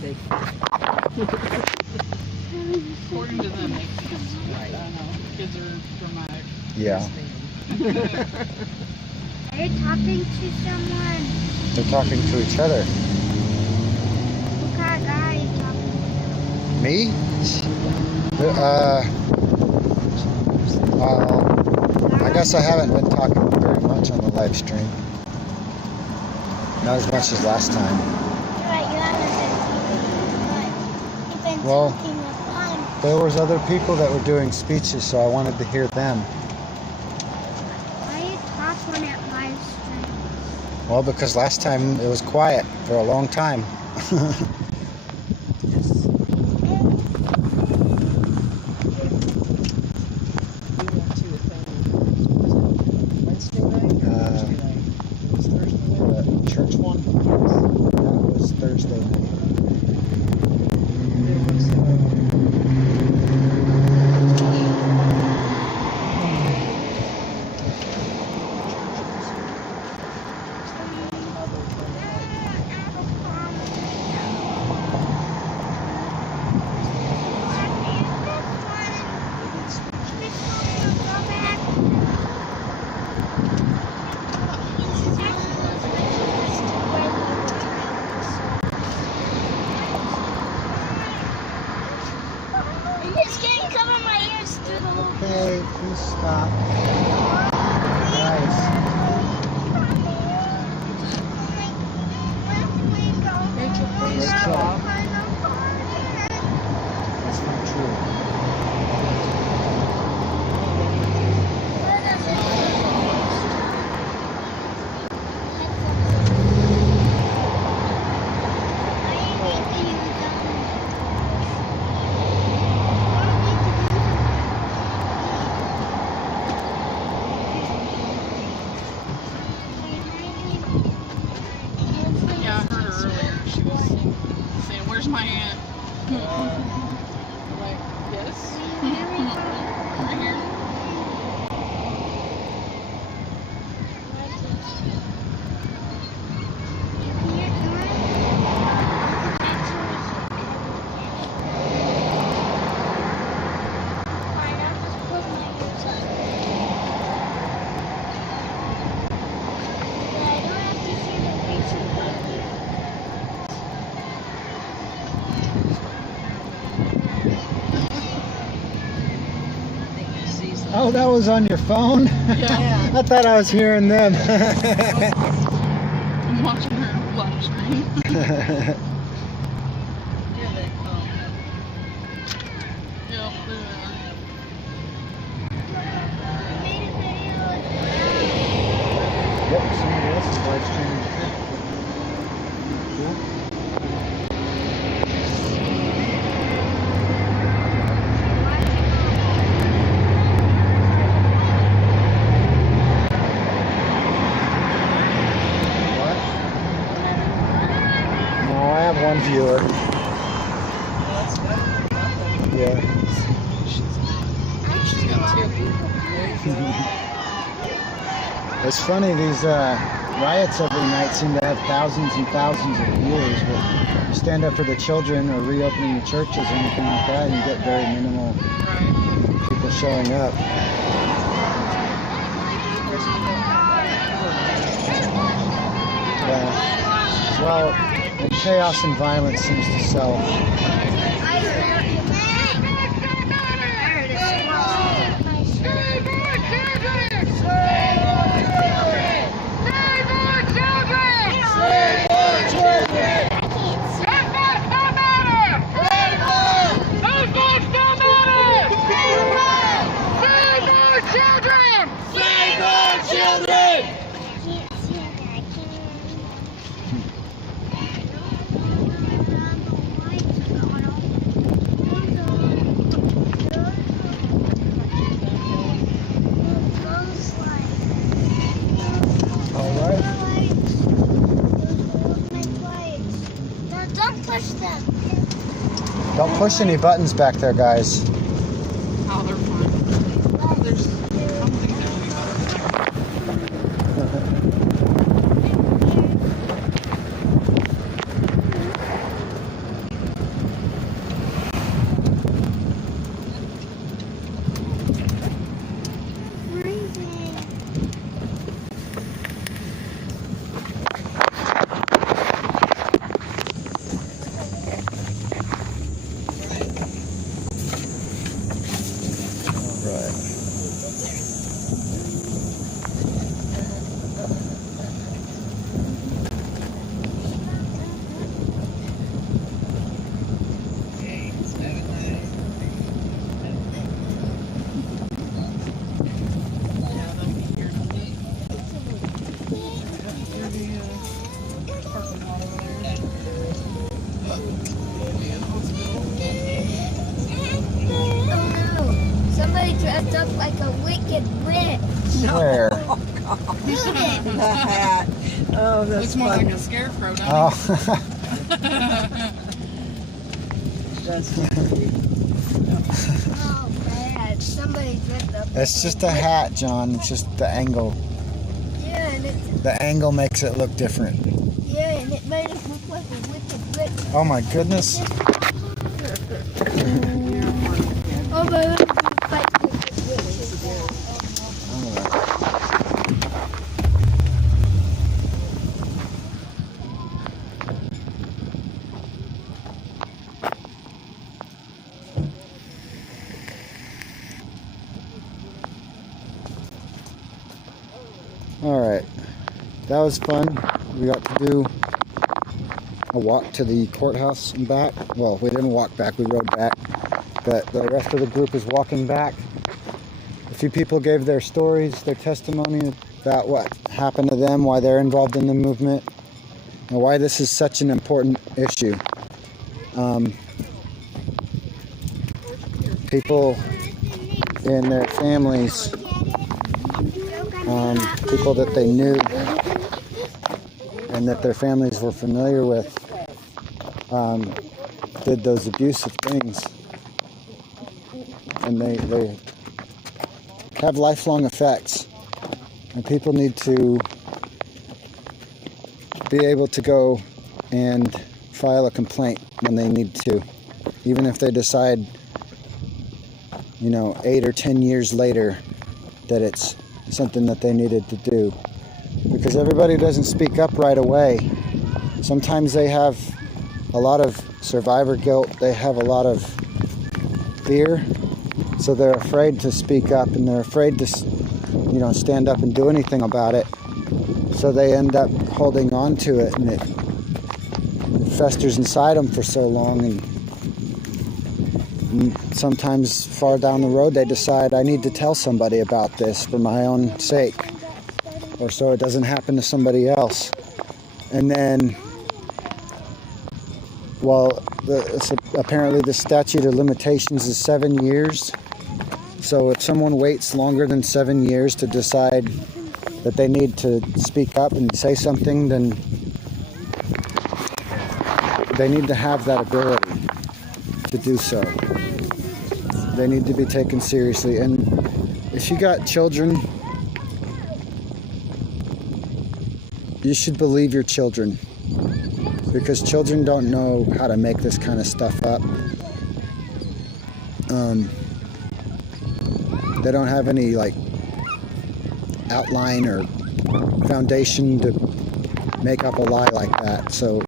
it. According to them, they can't. Right, I know. Kids are dramatic. Yeah. Are you talking to someone? They're talking to each other. What kind of guy are you talking to? Me? I guess I haven't been talking very much on the live stream. Not as much as last time. Right, you haven't been talking, but you've been Well, talking with one. there was other people that were doing speeches, so I wanted to hear them. Why are you talking at live stream? Well, because last time it was quiet for a long time. Church one? That was Thursday night. It's getting cover my ears through the whole Okay, please stop. Guys. Rachel. That's not true. Yeah, I heard her earlier. She was saying, "Where's my aunt?" I'm like, "Yes." Right here. Oh, that was on your phone? Yeah. I thought I was hearing them. I'm watching her live stream. Here they come. Yep, there they are. Yep, somebody else is live streaming too. Cool. What? No, I have one viewer. Yeah. She's got two. It's funny, these riots every night seem to have thousands and thousands of viewers, but you stand up for the children or reopening the churches or anything like that, and you get very minimal people showing up. Yeah. Well, chaos and violence seems to sell. Don't push them. Don't push any buttons back there, guys. Oh, they're fine. There's something Dressed up like a wicked witch. Where? The hat. Oh, that's Looks more funny. like a scarecrow, doesn't Oh. That's funny. Oh, bad. Somebody dressed up. It's just a hat, John. It's just the angle. Yeah, and it's, The angle makes it look different. yeah, and it made us look like a wicked witch. Oh my goodness. Oh, but I'm gonna fight wicked witches. Alright, that was fun. We got to do a walk to the courthouse and back. Well, we didn't walk back, we rode back. But the rest of the group is walking back. A few people gave their stories, their testimony about what happened to them, why they're involved in the movement, and why this is such an important issue. People in their families, people that they knew and that their families were familiar with, did those abusive things. And they have lifelong effects. And people need to be able to go and file a complaint when they need to. Even if they decide, 8 or 10 years later that it's something that they needed to do. Because everybody doesn't speak up right away. Sometimes they have a lot of survivor guilt. They have a lot of fear. So they're afraid to speak up, and they're afraid to, stand up and do anything about it. So they end up holding on to it, and it festers inside them for so long. And sometimes far down the road, they decide, I need to tell somebody about this for my own sake, or so it doesn't happen to somebody else. And then, apparently the statute of limitations is 7 years. So if someone waits longer than 7 years to decide that they need to speak up and say something, then they need to have that ability to do so. They need to be taken seriously. And if you got children, you should believe your children, because children don't know how to make this kind of stuff up. They don't have any outline or foundation to make up a lie like that. So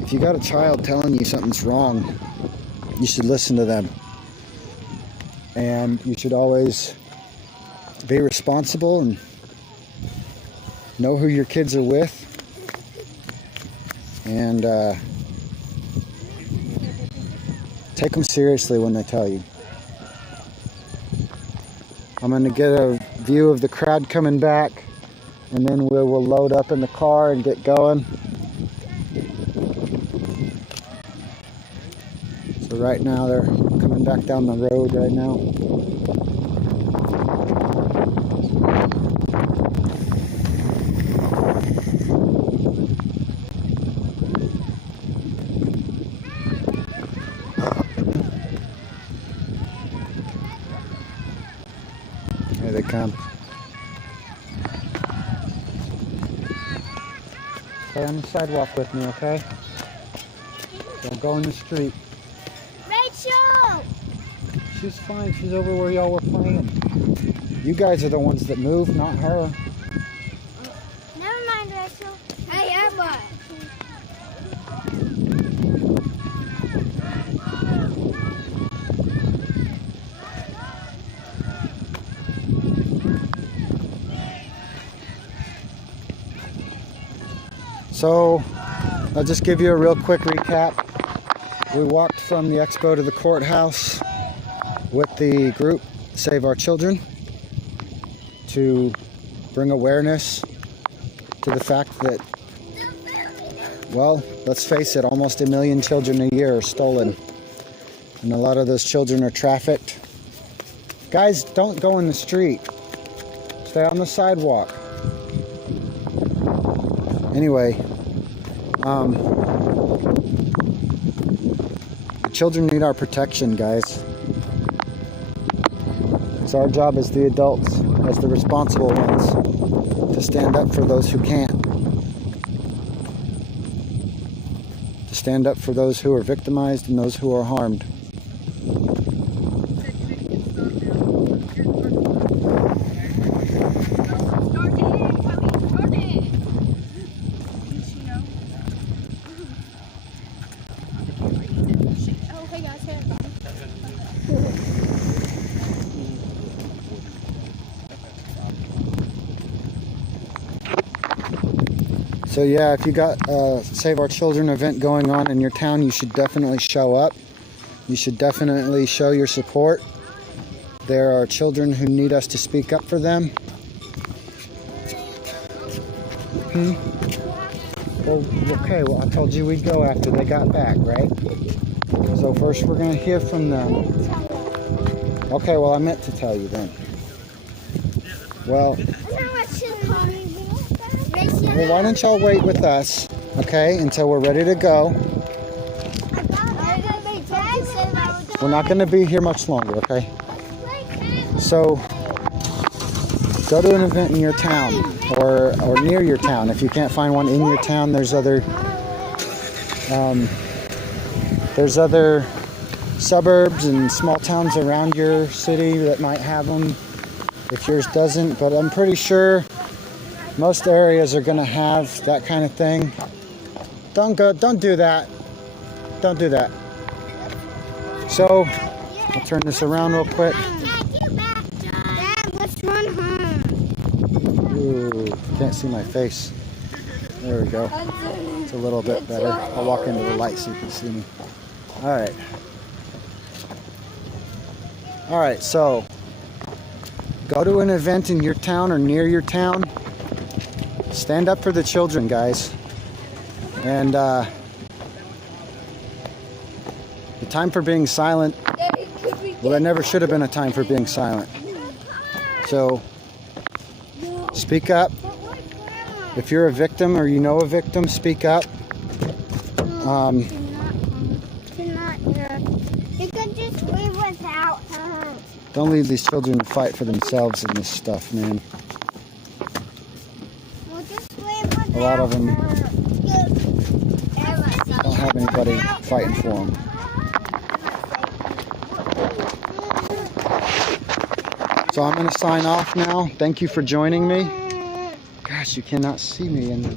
if you got a child telling you something's wrong, you should listen to them. And you should always be responsible and know who your kids are with. And take them seriously when they tell you. I'm going to get a view of the crowd coming back, and then we will load up in the car and get going. So right now they're coming back down the road right now. Here they come. Stay on the sidewalk with me, okay? Don't go in the street. Rachel! She's fine. She's over where y'all were playing. You guys are the ones that moved, not her. Never mind, Rachel. Hey, Emma. So, I'll just give you a real quick recap. We walked from the expo to the courthouse with the group Save Our Children to bring awareness to the fact that, well, let's face it, almost 1 million children a year are stolen. And a lot of those children are trafficked. Guys, don't go in the street. Stay on the sidewalk. Anyway, the children need our protection, guys. It's our job as the adults, as the responsible ones, to stand up for those who can't. To stand up for those who are victimized and those who are harmed. So yeah, if you got a Save Our Children event going on in your town, you should definitely show up. You should definitely show your support. There are children who need us to speak up for them. Well, okay, well I told you we'd go after they got back, right? So first we're going to hear from them. Okay, well I meant to tell you then. Well, why don't y'all wait with us, okay, until we're ready to go. We're not going to be here much longer, okay? So, go to an event in your town or near your town. If you can't find one in your town, there's other suburbs and small towns around your city that might have them if yours doesn't, but I'm pretty sure most areas are going to have that kind of thing. Don't do that. Don't do that. So, I'll turn this around real quick. Dad, let's run home. Ooh, can't see my face. There we go. It's a little bit better. I'll walk into the light so you can see me. Alright. Alright, so go to an event in your town or near your town. Stand up for the children, guys. And the time for being silent, well, there never should have been a time for being silent. So, speak up. If you're a victim or you know a victim, speak up. You could just leave without her. Don't leave these children to fight for themselves in this stuff, man. A lot of them don't have anybody fighting for them. So I'm going to sign off now. Thank you for joining me. Gosh, you cannot see me in the...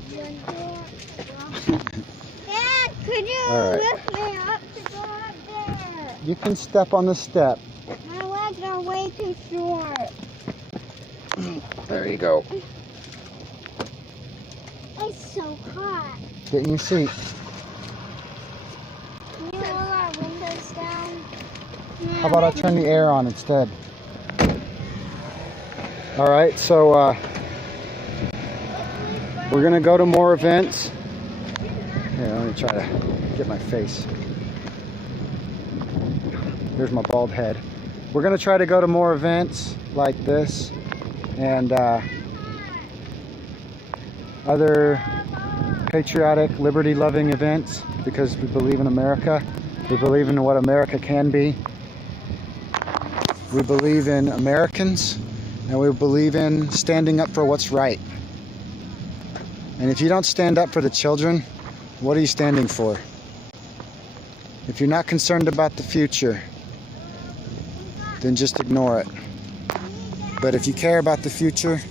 Dad, could you All right. lift me up to go up there? You can step on the step. My legs are way too short. There you go. It's so hot. Get in your seat. Can you roll our windows down? How about I turn the air on instead? All right, so we're gonna go to more events. Here, let me try to get my face. Here's my bald head. We're gonna try to go to more events like this and other patriotic, liberty-loving events because we believe in America. We believe in what America can be. We believe in Americans, and we believe in standing up for what's right. And if you don't stand up for the children, what are you standing for? If you're not concerned about the future, then just ignore it. But if you care about the future,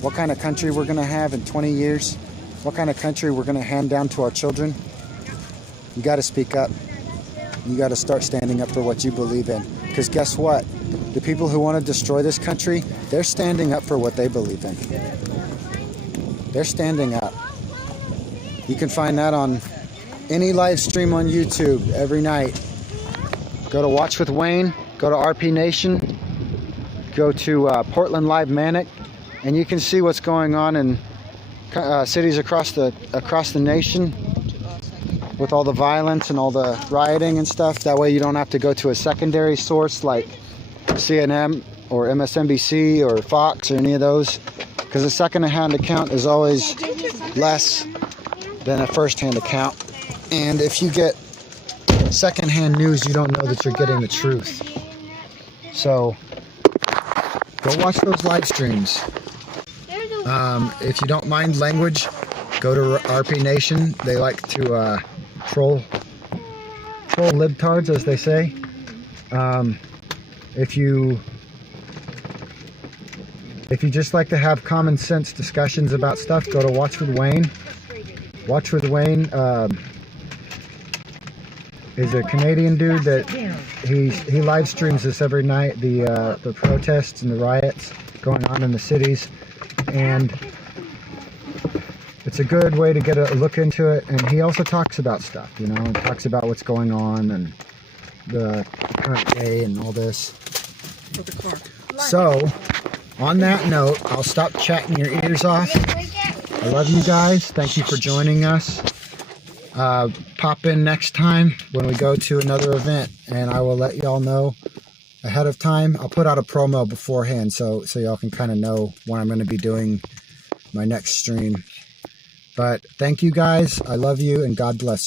what kind of country we're going to have in 20 years, what kind of country we're going to hand down to our children, you got to speak up. You got to start standing up for what you believe in. Because guess what? The people who want to destroy this country, they're standing up for what they believe in. They're standing up. You can find that on any live stream on YouTube every night. Go to Watch with Wayne, go to RP Nation, go to Portland Live Manic, and you can see what's going on in cities across the nation with all the violence and all the rioting and stuff. That way you don't have to go to a secondary source like CNN or MSNBC or Fox or any of those, because a second-hand account is always less than a first-hand account. And if you get second-hand news, you don't know that you're getting the truth. So go watch those live streams. If you don't mind language, go to RP Nation. They like to troll libtards, as they say. If you just like to have common sense discussions about stuff, go to Watch with Wayne. Watch with Wayne is a Canadian dude that he live streams this every night, the protests and the riots going on in the cities, and it's a good way to get a look into it. And he also talks about stuff, you know, and talks about what's going on and the current day and all this. So on that note, I'll stop chatting your ears off. I love you guys. Thank you for joining us. Pop in next time when we go to another event, and I will let y'all know ahead of time. I'll put out a promo beforehand so y'all can kind of know when I'm going to be doing my next stream. But thank you guys. I love you, and God bless you.